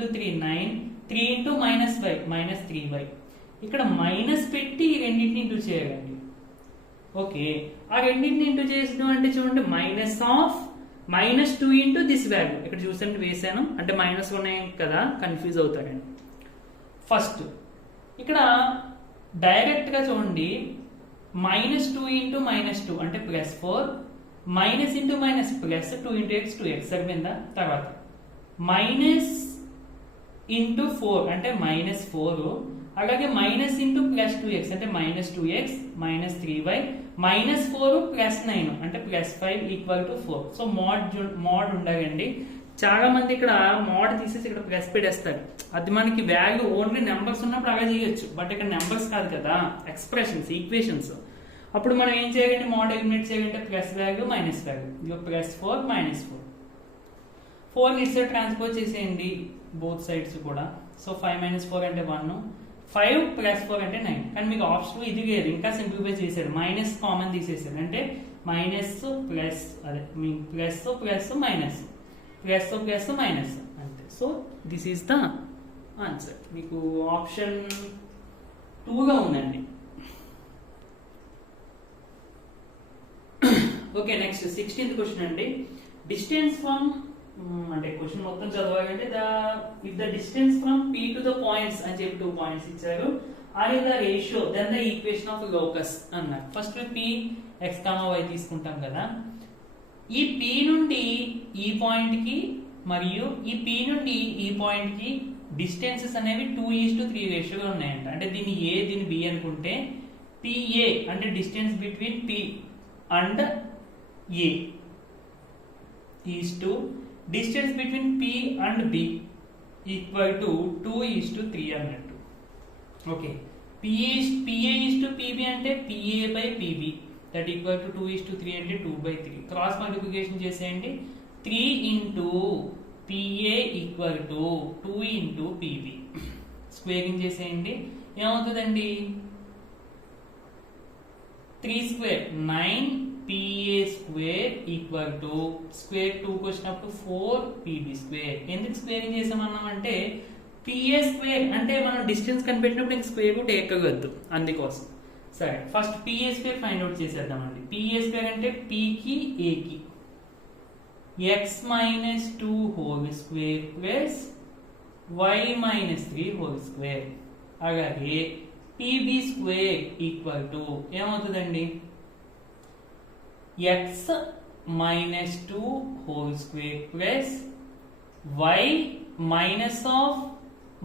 × 3 9, 3 × -5 -3y. ఇక్కడ మైనస్ పెట్టి ఈ రెండింటిని ఇంటూ చేయాలండి. ఓకే, ఆ రెండింటిని ఇంటూ చేసినాం అంటే చూడండి, -2 ఇంటూ దిస్ వాల్యూ, ఇక్కడ చూసండి వేసాను, అంటే మైనస్ ఉన్నాయి కదా, కన్ఫ్యూజ్ అవుతారండి. ఫస్ట్ ఇక్కడ డైరెక్ట్ గా చూడండి, -2 ఇంటూ -2 అంటే +4, minus into minus plus 2 × x 2x సరిపోయిందా. తర్వాత మైనస్ ఇంటూ 4 అంటే -4, అలాగే మైనస్ ఇంటూ ప్లస్ 2x అంటే -2x -3y -4 + 9 అంటే +5 ఈక్వల్ టు 4. సో మోడ్ ఉండాలండి. చాలా మంది ఇక్కడ మోడ్ తీసేసి ఇక్కడ ప్లస్ పెట్టేస్తారు, అది మనకి వాల్యూ ఓన్లీ నెంబర్స్ ఉన్నప్పుడు అలా చేయొచ్చు, బట్ ఇక్కడ నెంబర్స్ కాదు కదా, ఎక్స్ప్రెషన్స్, ఈక్వేషన్స్. అప్పుడు మనం ఏం చేయాలంటే మోడ్ ఎలిమినేట్ చేయాలంటే ప్లస్ వాల్యూ మైనస్ వాల్యూ, ఇక +4 -4, 4 ఇటు సైడ్ ట్రాన్స్పోజ్ చేసేయండి బోత్ సైడ్స్ కూడా. సో 5 - 4 అంటే 1, 5 + 4 అంటే 9. కానీ మీకు ఆప్షన్ ఇది లేదు, ఇంకా సింప్లిఫై చేశాడు, మైనస్ కామన్ తీసేసాడు, అంటే మైనస్ ప్లస్, అదే మీ plus plus minus, plus plus minus అంతే. So this is the answer. మీకు ఆప్షన్ 2గా ఉందండి. ఓకే, నెక్స్ట్ 16th క్వశ్చన్ అండి. డిస్టెన్స్ ఫ్రమ్, అంటే క్వశ్చన్ మొత్తం చదవాలంటే if the distance from P to the points అని చెప్పి 2 పాయింట్స్ ఇచ్చారు, are in the ratio then the equation of locus అన్నారు. ఫస్ట్ P x, y తీసుకుంటాం కదా, ఈ P నుండి ఈ పాయింట్ కి మరియు ఈ P నుండి ఈ పాయింట్ కి డిస్టెన్సెస్ అనేవి 2:3 రేషియోగా ఉన్నాయంట. అంటే దీన్ని A దీన్ని B అనుకుంటే, PA అంటే distance between P and A is to distance between P and B equal to 2:3 అన్నట్టు. Okay, PA is to PB అంటే PA/PB దట్ ఈక్వల్ టు 2:3 అంటే 2/3. క్రాస్ మల్టిప్లికేషన్ చేసేయండి, 3 × PA equal to 2 into PB squaring చేసేయండి. ఏమవుతుందండి 3 square 9 PA square equal to square 2కి వచ్చినప్పుడు 4 పిబి స్క్వేర్. ఎందుకు స్క్వేరింగ్ చేసామన్నామంటే పిఏ స్క్వేర్ అంటే మనం డిస్టెన్స్ కనిపెట్టినప్పుడు ఇంక స్క్వేర్ రూట్ ఎక్కగద్దు, అందుకోసం. సరే, first PA square find out చేసేద్దామండి. పిఏ స్క్వేర్ అంటే పికి ఏకి x minus 2 whole square plus y minus 3 whole square. అలాగే పిబి స్క్వేర్ ఈక్వల్ టు ఏమవుతుందండి x minus 2 whole square plus y minus of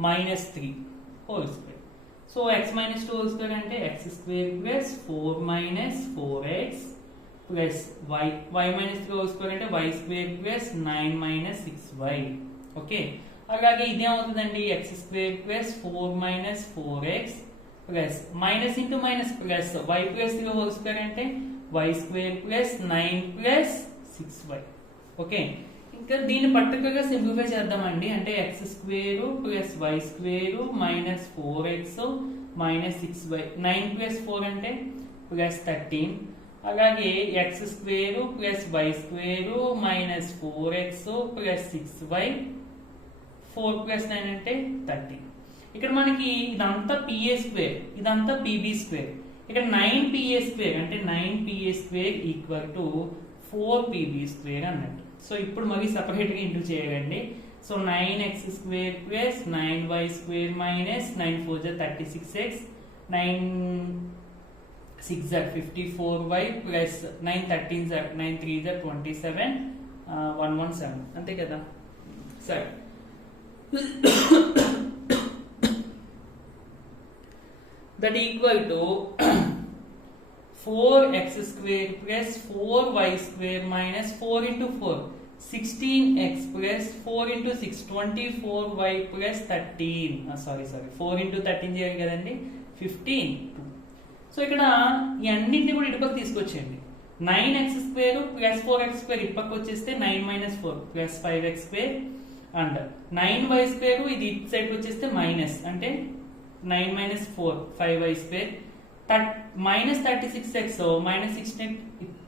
minus 3 whole square. So x minus 2 whole square ante x square plus 4 minus 4x plus y minus 3 whole square ante y square plus 9 minus 6y. Okay, అలాగే ఇదే అవుతుందండి x square plus 4 minus 4x plus minus into minus plus y plus 3 whole square ante y square plus 9 plus 6y. Okay, ఇంకా దీన్ని పర్టికులర్గా సింప్లిఫై చేద్దామండి. అంటే x square plus y square minus 4x minus 6y. 9 plus 4 అంటే ప్లస్ 13. అలాగే x square plus y square minus 4x plus 6y. 4 plus 9 అంటే 30. ఇక్కడ మనకి ఇదంతా పిఏ స్క్వేర్, ఇదంతా పిబి స్క్వేర్. ఇక్కడ 9 పిఏ స్క్వేర్ అంటే 9 PA square equal to 4 PB square అన్నట్టు. సో ఇప్పుడు మళ్ళీ సపరేట్గా ఇంటూ చేయాలండి. So 9x square plus 9y square minus 9 4 జా 36x 9 6 జా 54y ప్లస్ 9 13 జా 9 3 జా 27 117 అంతే కదా. సరే, that equal to 4x square plus 4y square minus 4 into 4 16x plus 4 into 6 24y plus 13 sorry 4 into 13 చేయాలి కదండి 15. సో ఇక్కడ ఈ అన్నింటినీ కూడా ఇటుపక్క తీసుకొచ్చేయండి. 9x square plus 4x square ఇటుపక్క వచ్చేస్తే 9 minus 4 plus 5x square and 9y square ఇది ఇటు సైడ్ వచ్చేస్తే మైనస్ అంటే 9 minus 4 5y square minus 36x minus 16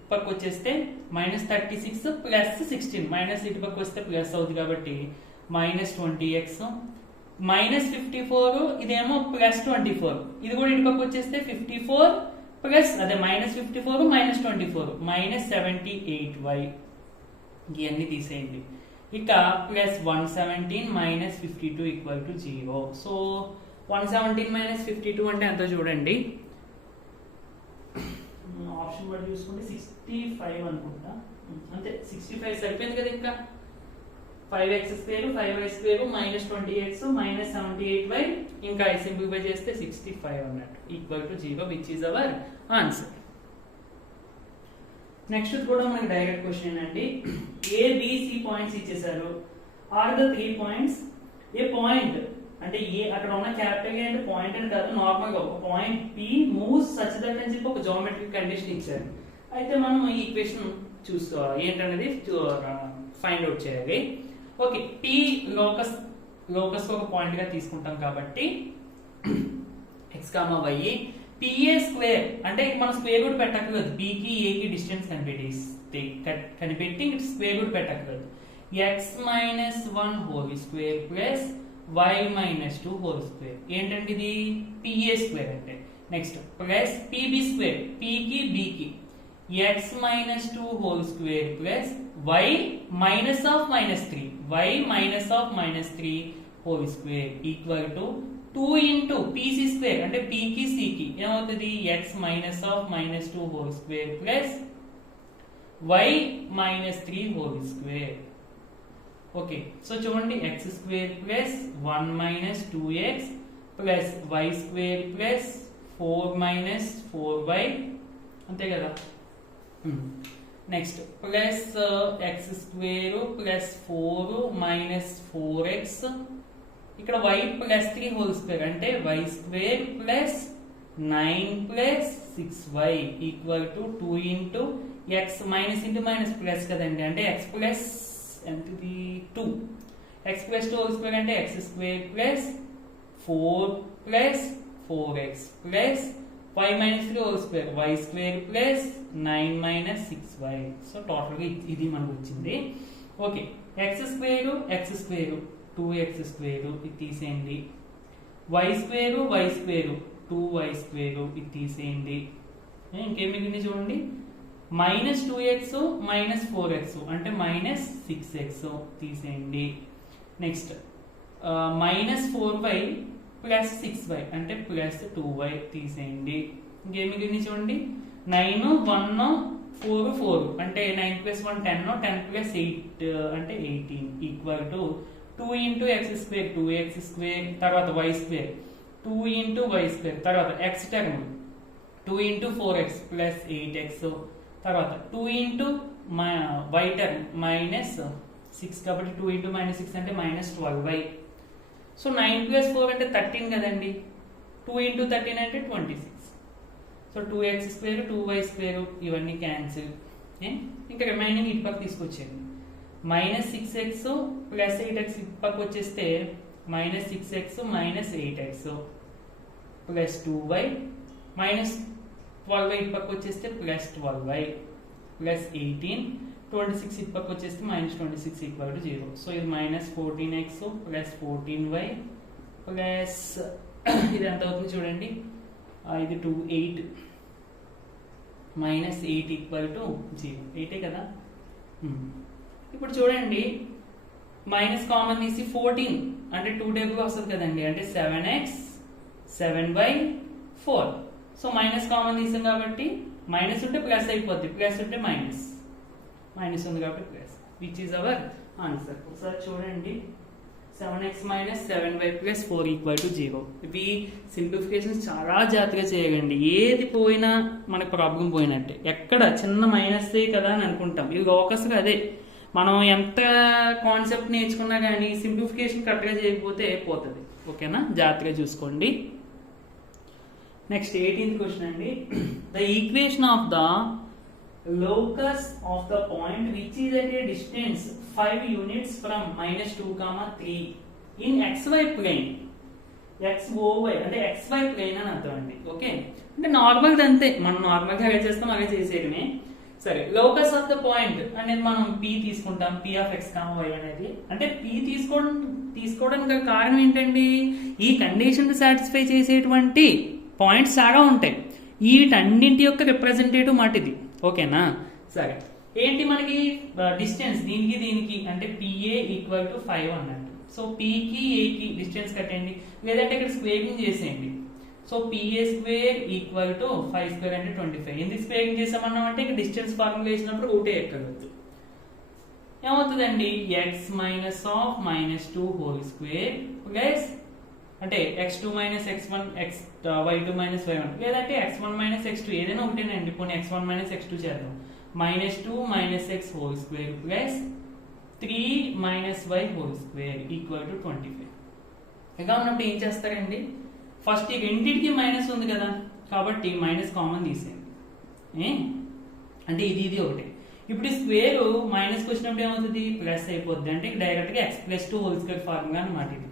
పక్క వచ్చేస్తే minus 36 plus 16 minus ఇటు పక్క వస్తే ప్లస్ అవుతుంది కాబట్టి minus 20x minus 54 ఇదేమో plus 24 ఇది కూడా ఇటు పక్క వచ్చేస్తే 54 ప్లస్ అదే minus 54 minus 24 minus 78y. ఇవన్నీ తీసేయండి. ఇక plus 117 minus 52 equal to 0. So 117 minus 52 అంటే ఎంతో చూడండి. ఆప్షన్ బట్టి చూసుకుంటే 65 అనుకుంటా, అంతే 65 సరిపోయింది కదా. ఇంకా 5x square 5y square minus 20x minus 78y ఇంకా సింప్లిఫై చేస్తే 65 అన్నట్టు equal to 0 which is our answer. Next కూడా మనకి డైరెక్ట్ క్వశ్చన్ అండి. ఏబిసి పాయింట్స్ ఇచ్చేసారు. Are the 3 points A point అంటే ఏ అక్కడ ఉన్న క్యాపిటల్ అంటే పాయింట్ అని కాదు, నార్మల్ గా ఒక point P moves such that అని చెప్పి ఒక జామెట్రిక్ కండిషన్ ఇచ్చారు. అయితే మనం ఈ ఈక్వేషన్ చూసుకోవాలి ఏంటనేది ఫైండ్ అవుట్ చేయాలి. ఓకే, పి లోకస్ ఒక పాయింట్ గా తీసుకుంటాం కాబట్టి x comma y PA square అంటే మనం స్క్వేర్ రూట్ పెట్టక్కర్లేదు. పికి ఏకి డిస్టెన్స్ కనిపెట్టి స్క్వేర్ రూట్ పెట్టక్కర్లేదు. X minus 1 whole square plus y minus 2 whole square ఏంటంటే ఇది PA స్క్వేర్ అంటే. Next plus PB square P కి B కి x minus 2 whole square plus y minus of minus 3 y minus of minus 3 whole square equal to 2 into PC square అంటే P కి C కి ఏమవుతుంది x minus of minus 2 whole square plus y minus 3 whole square. Okay, so చూడండి x square plus 1 minus 2x plus y square plus 4 minus 4y అంతే కదా. Next plus x square plus 4 minus 4x ఇక్కడ y ప్లస్ 3 హోల్ స్క్వేర్ అంటే y square plus 9 plus 6y equal to 2 into x minus into minus plus కదండి అంటే x ప్లస్ ఎంతది 2 x ప్లస్ 2 హోల్ స్క్వేర్ అంటే x square plus 4 plus 4x plus 5 minus 3 whole square y square plus 9 minus 6y. So టోటల్గా ఇది మనకు వచ్చింది. Okay, x square 2x square ఇది తీసేయండి, y స్క్వేర్ 2y స్క్వేర్ ఇది తీసేయండి. ఇంకేం మిగిలింది చూడండి, మైనస్ 2x మైనస్ 4x అంటే మైనస్ 6x తీసేయండి. Next minus 4y plus 6y అంటే ప్లస్ 2y తీసేయండి. ఇంకేం మిగిలింది చూడండి, 9 1 4 4 అంటే 9 ప్లస్ 1 10 10 ప్లస్ 8 అంటే 18 equal to 2 into X square 2x square తర్వాత y square 2 into y square తర్వాత x term 2 into 4x plus 8x తర్వాత 2 ఇంటూ y టర్మ్ మైనస్ 6 కాబట్టి 2 ఇంటూ మైనస్ 6 అంటే మైనస్ 12y. సో 9 ప్లస్ 4 అంటే 13 కదండి, 2 ఇంటూ 13 అంటే 26. So 2x square 2y square ఇవన్నీ క్యాన్సిల్. ఇంకా రిమైనింగ్ ఇటు పక్క తీసుకొచ్చేది, మైనస్ 6x ప్లస్ 8x ఇటు పక్క వచ్చేస్తే minus 6x minus 8x plus 2y minus 12y ఇటు పక్క వచ్చేస్తే ప్లస్ 12y ప్లస్ 18 26 ఇటు పక్క వచ్చేస్తే మైనస్ 26 ఈక్వల్ టు 0. సో ఇది minus 14x plus 14y plus ఇది ఎంత అవుతుంది చూడండి, ఇది 2 8 మైనస్ 8 ఈక్వల్ టు 0, 8 కదా. ఇప్పుడు చూడండి మైనస్ కామన్ తీసి 14 అంటే 2 టేబుల్ వస్తుంది కదండి, అంటే 7x 7y 4. So minus common తీసాం కాబట్టి మైనస్ ఉంటే ప్లస్ అయిపోద్ది, ప్లస్ ఉంటే మైనస్, మైనస్ ఉంది కాబట్టి plus, which is our answer. ఒకసారి చూడండి, 7x minus 7y plus 4 equal to 0. ఇవి సింప్లిఫికేషన్స్ చాలా జాగ్రత్తగా చేయగండి, ఏది పోయినా మనకు ప్రాబ్లం పోయినట్టే. ఎక్కడ చిన్న మైనస్ కదా అని అనుకుంటాం, ఇది లోకస్గా అదే. మనం ఎంత కాన్సెప్ట్ నేర్చుకున్నా కానీ సింప్లిఫికేషన్ కరెక్ట్గా చేయకపోతే పోతుంది. ఓకేనా, జాగ్రత్తగా చూసుకోండి. నెక్స్ట్ 18th క్వశ్చన్ అండి, the equation of the locus of the point which is at a distance 5 units from minus 2, 3 in xy plane. xy అంటే xy plane అని అర్థం అండి. ఓకే, అంటే నార్మల్ అంతే, మనం నార్మల్ గా చేస్తాం అదే చేసేయడమే. సరే, లోకస్ ఆఫ్ ద పాయింట్ అనేది మనం p తీసుకుంటాం, p ఆఫ్ x, y అనేది. అంటే p తీసుకోవడానికి కారణం ఏంటండి, ఈ కండిషన్ సాటిస్ఫై చేసేటువంటి పాయింట్స్ చాలా ఉంటాయి, వీటన్నింటి యొక్క రిప్రజెంటేటివ్ మాట ఇది. ఓకేనా, సరే ఏంటి మనకి డిస్టెన్స్ దీనికి దీనికి అంటే PA ఈక్వల్ టు 5 అన్నట్టు. సో Pకి Aకి డిస్టెన్స్ కట్టండి, లేదంటే ఇక్కడ స్క్వేరింగ్ చేసేయండి. So PA square equal to 5 square అంటే 25. ఎందుకు స్క్వేరింగ్ చేసామన్నాం అంటే ఇక్కడ డిస్టెన్స్ ఫార్ములా వేసినప్పుడు ఒకటే ఎక్కగలదు. ఏమవుతుందండి, x minus of minus 2 whole square plus అంటే x2 minus x1 y2 minus y1 లేదంటే x1 మైనస్ x2 ఏదైనా ఒకటేనండి. పోనీ x1 మైనస్ x2 చేద్దాం, minus 2 minus x whole square plus 3 minus y whole square equal to 25. ఇలా ఉన్నప్పుడు ఏం చేస్తారండి, ఫస్ట్ ఈ రెండింటికి మైనస్ ఉంది కదా కాబట్టి మైనస్ కామన్ తీసేయండి. అంటే ఇది ఒకటి. ఇప్పుడు ఈ స్క్వేర్ మైనస్కి వచ్చినప్పుడు ఏమవుతుంది, ప్లస్ అయిపోద్ది. అంటే డైరెక్ట్గా x plus 2 whole square formula అన్నమాట ఇది.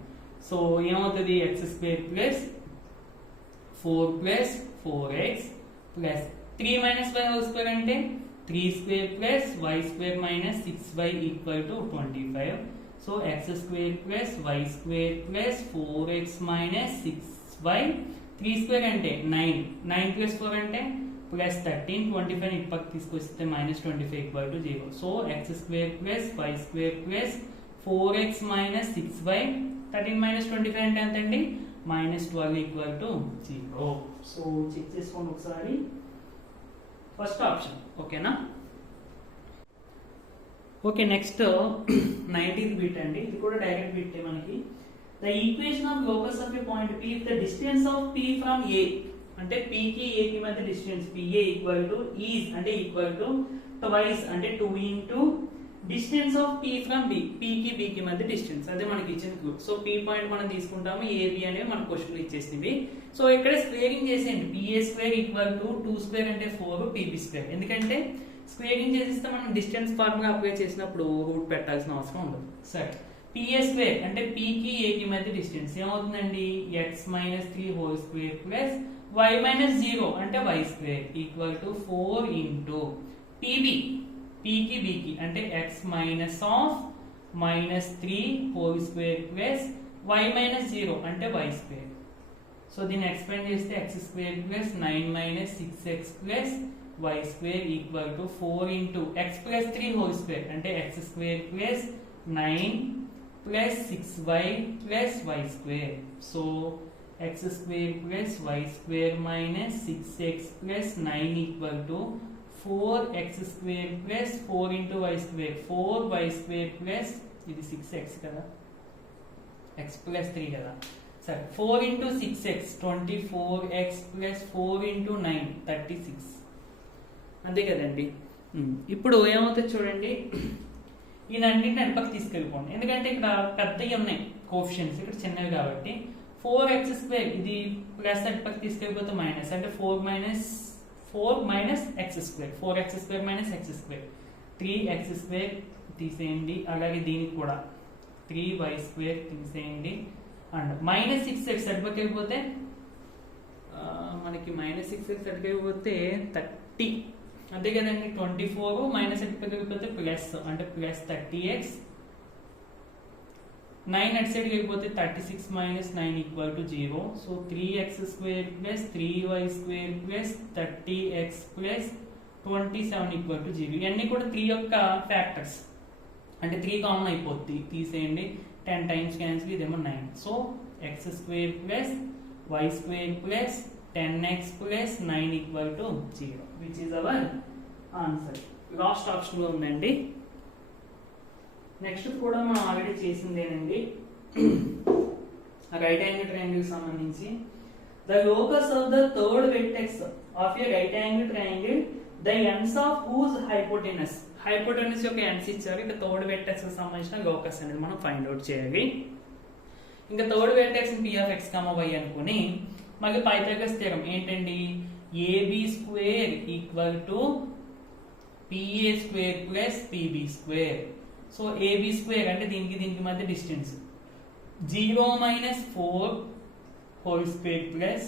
సో ఏమవుతుంది, x square plus 4 plus 4x plus 3 minus y whole square అంటే 3 square plus y square minus 6y equal to 25. So x square plus y square plus 4x minus 6y, 3 square అంటే 9, 9 ప్లస్ 4 అంటే ప్లస్ 13, 25 ఇటు పక్క తీసుకొస్తే minus 25 equal to 0. So x square plus y square plus 4x minus 6y, 13 minus 25 అంటే ఎంత అండి, minus 12 equal to 0. So check చేసుకోండి ఒకసారి, ఫస్ట్ ఆప్షన్. ఓకేనా, ఓకే. నెక్స్ట్ 19th బిట్ అండి, ఇది కూడా డైరెక్ట్ బిట్ మనకి. The equation of locus of a point P, the distance of P from A అంటే P కి A కి మధ్య distance PA equal to is అంటే ఈక్వల్ టు ట్వైస్ అంటే 2 into distance of P from B, P కి B కి మధ్య డిస్టెన్స్, అదే మనకి ఇచ్చిన క్లూ. సో P పాయింట్ మనం తీసుకుంటాము, AB అనేవి మన క్వశ్చన్ ఇచ్చేసింది. సో ఇక్కడ స్క్వేరింగ్ చేసేయండి, PA square equal to 2 square అంటే 4 PB స్క్వేర్. ఎందుకంటే స్క్వేరింగ్ చేసిస్తే మనం డిస్టెన్స్ ఫార్ములా అప్లై చేసినప్పుడు రూట్ పెట్టాల్సిన అవసరం ఉండదు. సరే, పిఏ స్క్వేర్ అంటే పీకి ఏకి మధ్య డిస్టెన్స్ ఏమవుతుందండి x minus 3 whole square plus y minus 0 అంటే y square equal to 4 into PB పీకి బీకి అంటే x minus of minus 3 whole square plus y minus 0 అంటే వై స్క్వేర్. సో దీన్ని ఎక్స్పాండ్ చేస్తే x square plus 9 minus 6x plus y square equal to 4 into x plus 3 whole square అంటే x square plus 9 plus 6y plus y square. So x square plus y square minus 6x plus 9 equal to 4x square plus 4 into y square 4y square plus ఇది 6x కదా x plus 3 కదా సరే 4 into 6x 24x plus 4 into 9 36 అంతే కదండి. ఇప్పుడు ఏమవుతుంది చూడండి ఈ అన్నింటిని వెనపకి తీసుకెళ్ళిపోండి ఎందుకంటే ఇక్కడ పెద్దవి ఉన్నాయి కోఎఫిషియెంట్స్ ఇక్కడ చిన్నవి కాబట్టి 4x స్క్వేర్ ఇది ప్లస్ అటుపక్క తీసుకెళ్ళిపోతే మైనస్ అంటే 4 minus X square 4x square minus X square 3x square తీసేయండి అలాగే దీనికి కూడా 3y స్క్వేర్ తీసేయండి అండ్ మైనస్ 6x అటుపక్క వెళ్ళిపోతే మనకి మైనస్ 6x అటుపక్క వెళ్ళిపోతే 30 అంతే కదండి 24 మైనస్ అటుపక్క వెళ్ళిపోతే ప్లస్ అంటే ప్లస్ 30x 9 అటు సైడ్కి వెళ్ళిపోతే 36 minus 9 equal to 0. So 3x square plus 3y square plus 30x plus 27 equal to 0. ఇవన్నీ కూడా 3 యొక్క ఫ్యాక్టర్స్ అంటే 3 కామన్ అయిపోద్ది తీసేయండి 10 టైమ్స్ క్యాన్సిల్ ఇదేమో 9. So x square plus y square plus 10x plus 9 equal to 0 which is our answer. Last option లో ఉందండి. నెక్స్ట్ కూడా మనం ఆల్రెడీ చేసిందేనండి రైట్ యాంగిల్ ట్రయాంగిల్ సంబంధించి the locus of the third vertex of a right angle triangle the ends of whose hypotenuse యొక్క ఎండ్స్ ఇచ్చారు. ఇక థర్డ్ వెర్టెక్స్ కి సంబంధించిన లోకస్ అనేది మనం ఫైండ్ అవుట్ చేయాలి. ఇంకా third vertex P of x comma y అనుకుని మళ్ళీ పైథాగరస్ థీరం ఏంటండి AB square equal to PA square plus PB square. So AB square అంటే దీనికి మధ్య distance 0 minus 4 whole square plus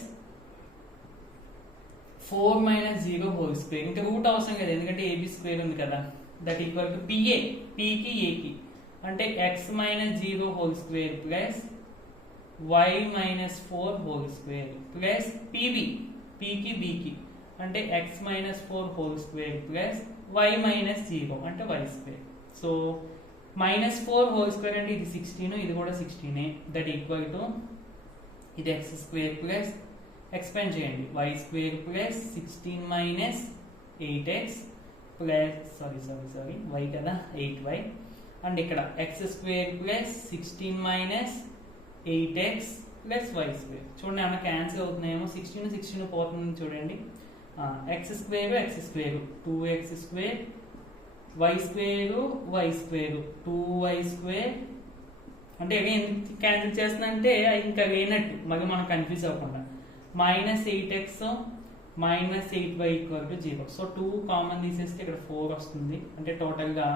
4 minus 0 whole square ఇంకా రూట్ అవసరం కదా ఎందుకంటే ఏబి స్క్వేర్ ఉంది కదా దట్ ఈక్వల్ టు పిఏ పీకి ఏకి అంటే x minus 0 whole square plus y minus 4 whole square plus PB పీకి బీకి అంటే x minus 4 whole square plus y minus 0 అంటే y square. So minus 4 whole square అంటే ఇది 16 ఇది కూడా 16 దట్ ఈక్వల్ టు ఇది ఎక్స్ స్క్వేర్ ప్లస్ ఎక్స్పాండ్ చేయండి y square plus 16 minus 8x plus sorry y కదా 8y అండ్ ఇక్కడ x square plus 16 minus 8x plus y square. చూడండి ఏమన్నా క్యాన్సిల్ అవుతున్నాయేమో 16 పోతుంది చూడండి x square 2x square y square 2y square అంటే ఎందుకు క్యాన్సిల్ చేస్తుందంటే ఇంకా లేనట్టు మళ్ళీ మనం కన్ఫ్యూజ్ అవ్వకుండా minus 8x minus 8y equal to 0. So 2 common తీసేస్తే ఇక్కడ 4 వస్తుంది అంటే టోటల్గా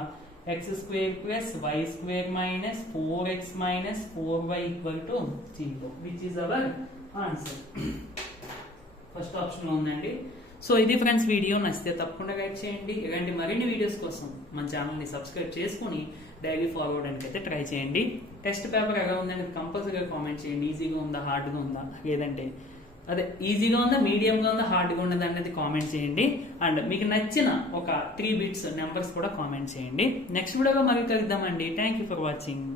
x square plus y square minus 4x minus 4y equal to 0 which is our answer. First ఆప్షన్లో ఉందండి. సో ఇది ఫ్రెండ్స్ వీడియో నచ్చితే తప్పకుండా లైక్ చేయండి. ఇలాంటి మరిన్ని వీడియోస్ కోసం మన ఛానల్ని సబ్స్క్రైబ్ చేసుకుని డైలీ ఫాలో అవడానికి అయితే ట్రై చేయండి. టెస్ట్ పేపర్ ఎలా ఉందని కంపల్సరీగా కామెంట్ చేయండి. ఈజీగా ఉందా హార్డ్గా ఉందా లేదంటే అదే ఈజీగా ఉందా మీడియంగా ఉందా హార్డ్గా ఉన్నది అనేది కామెంట్ చేయండి. అండ్ మీకు నచ్చిన ఒక 3 బిట్స్ నెంబర్స్ కూడా కామెంట్ చేయండి. నెక్స్ట్ వీడియోలో మళ్ళీ కలుద్దామండి. Thank you for watching.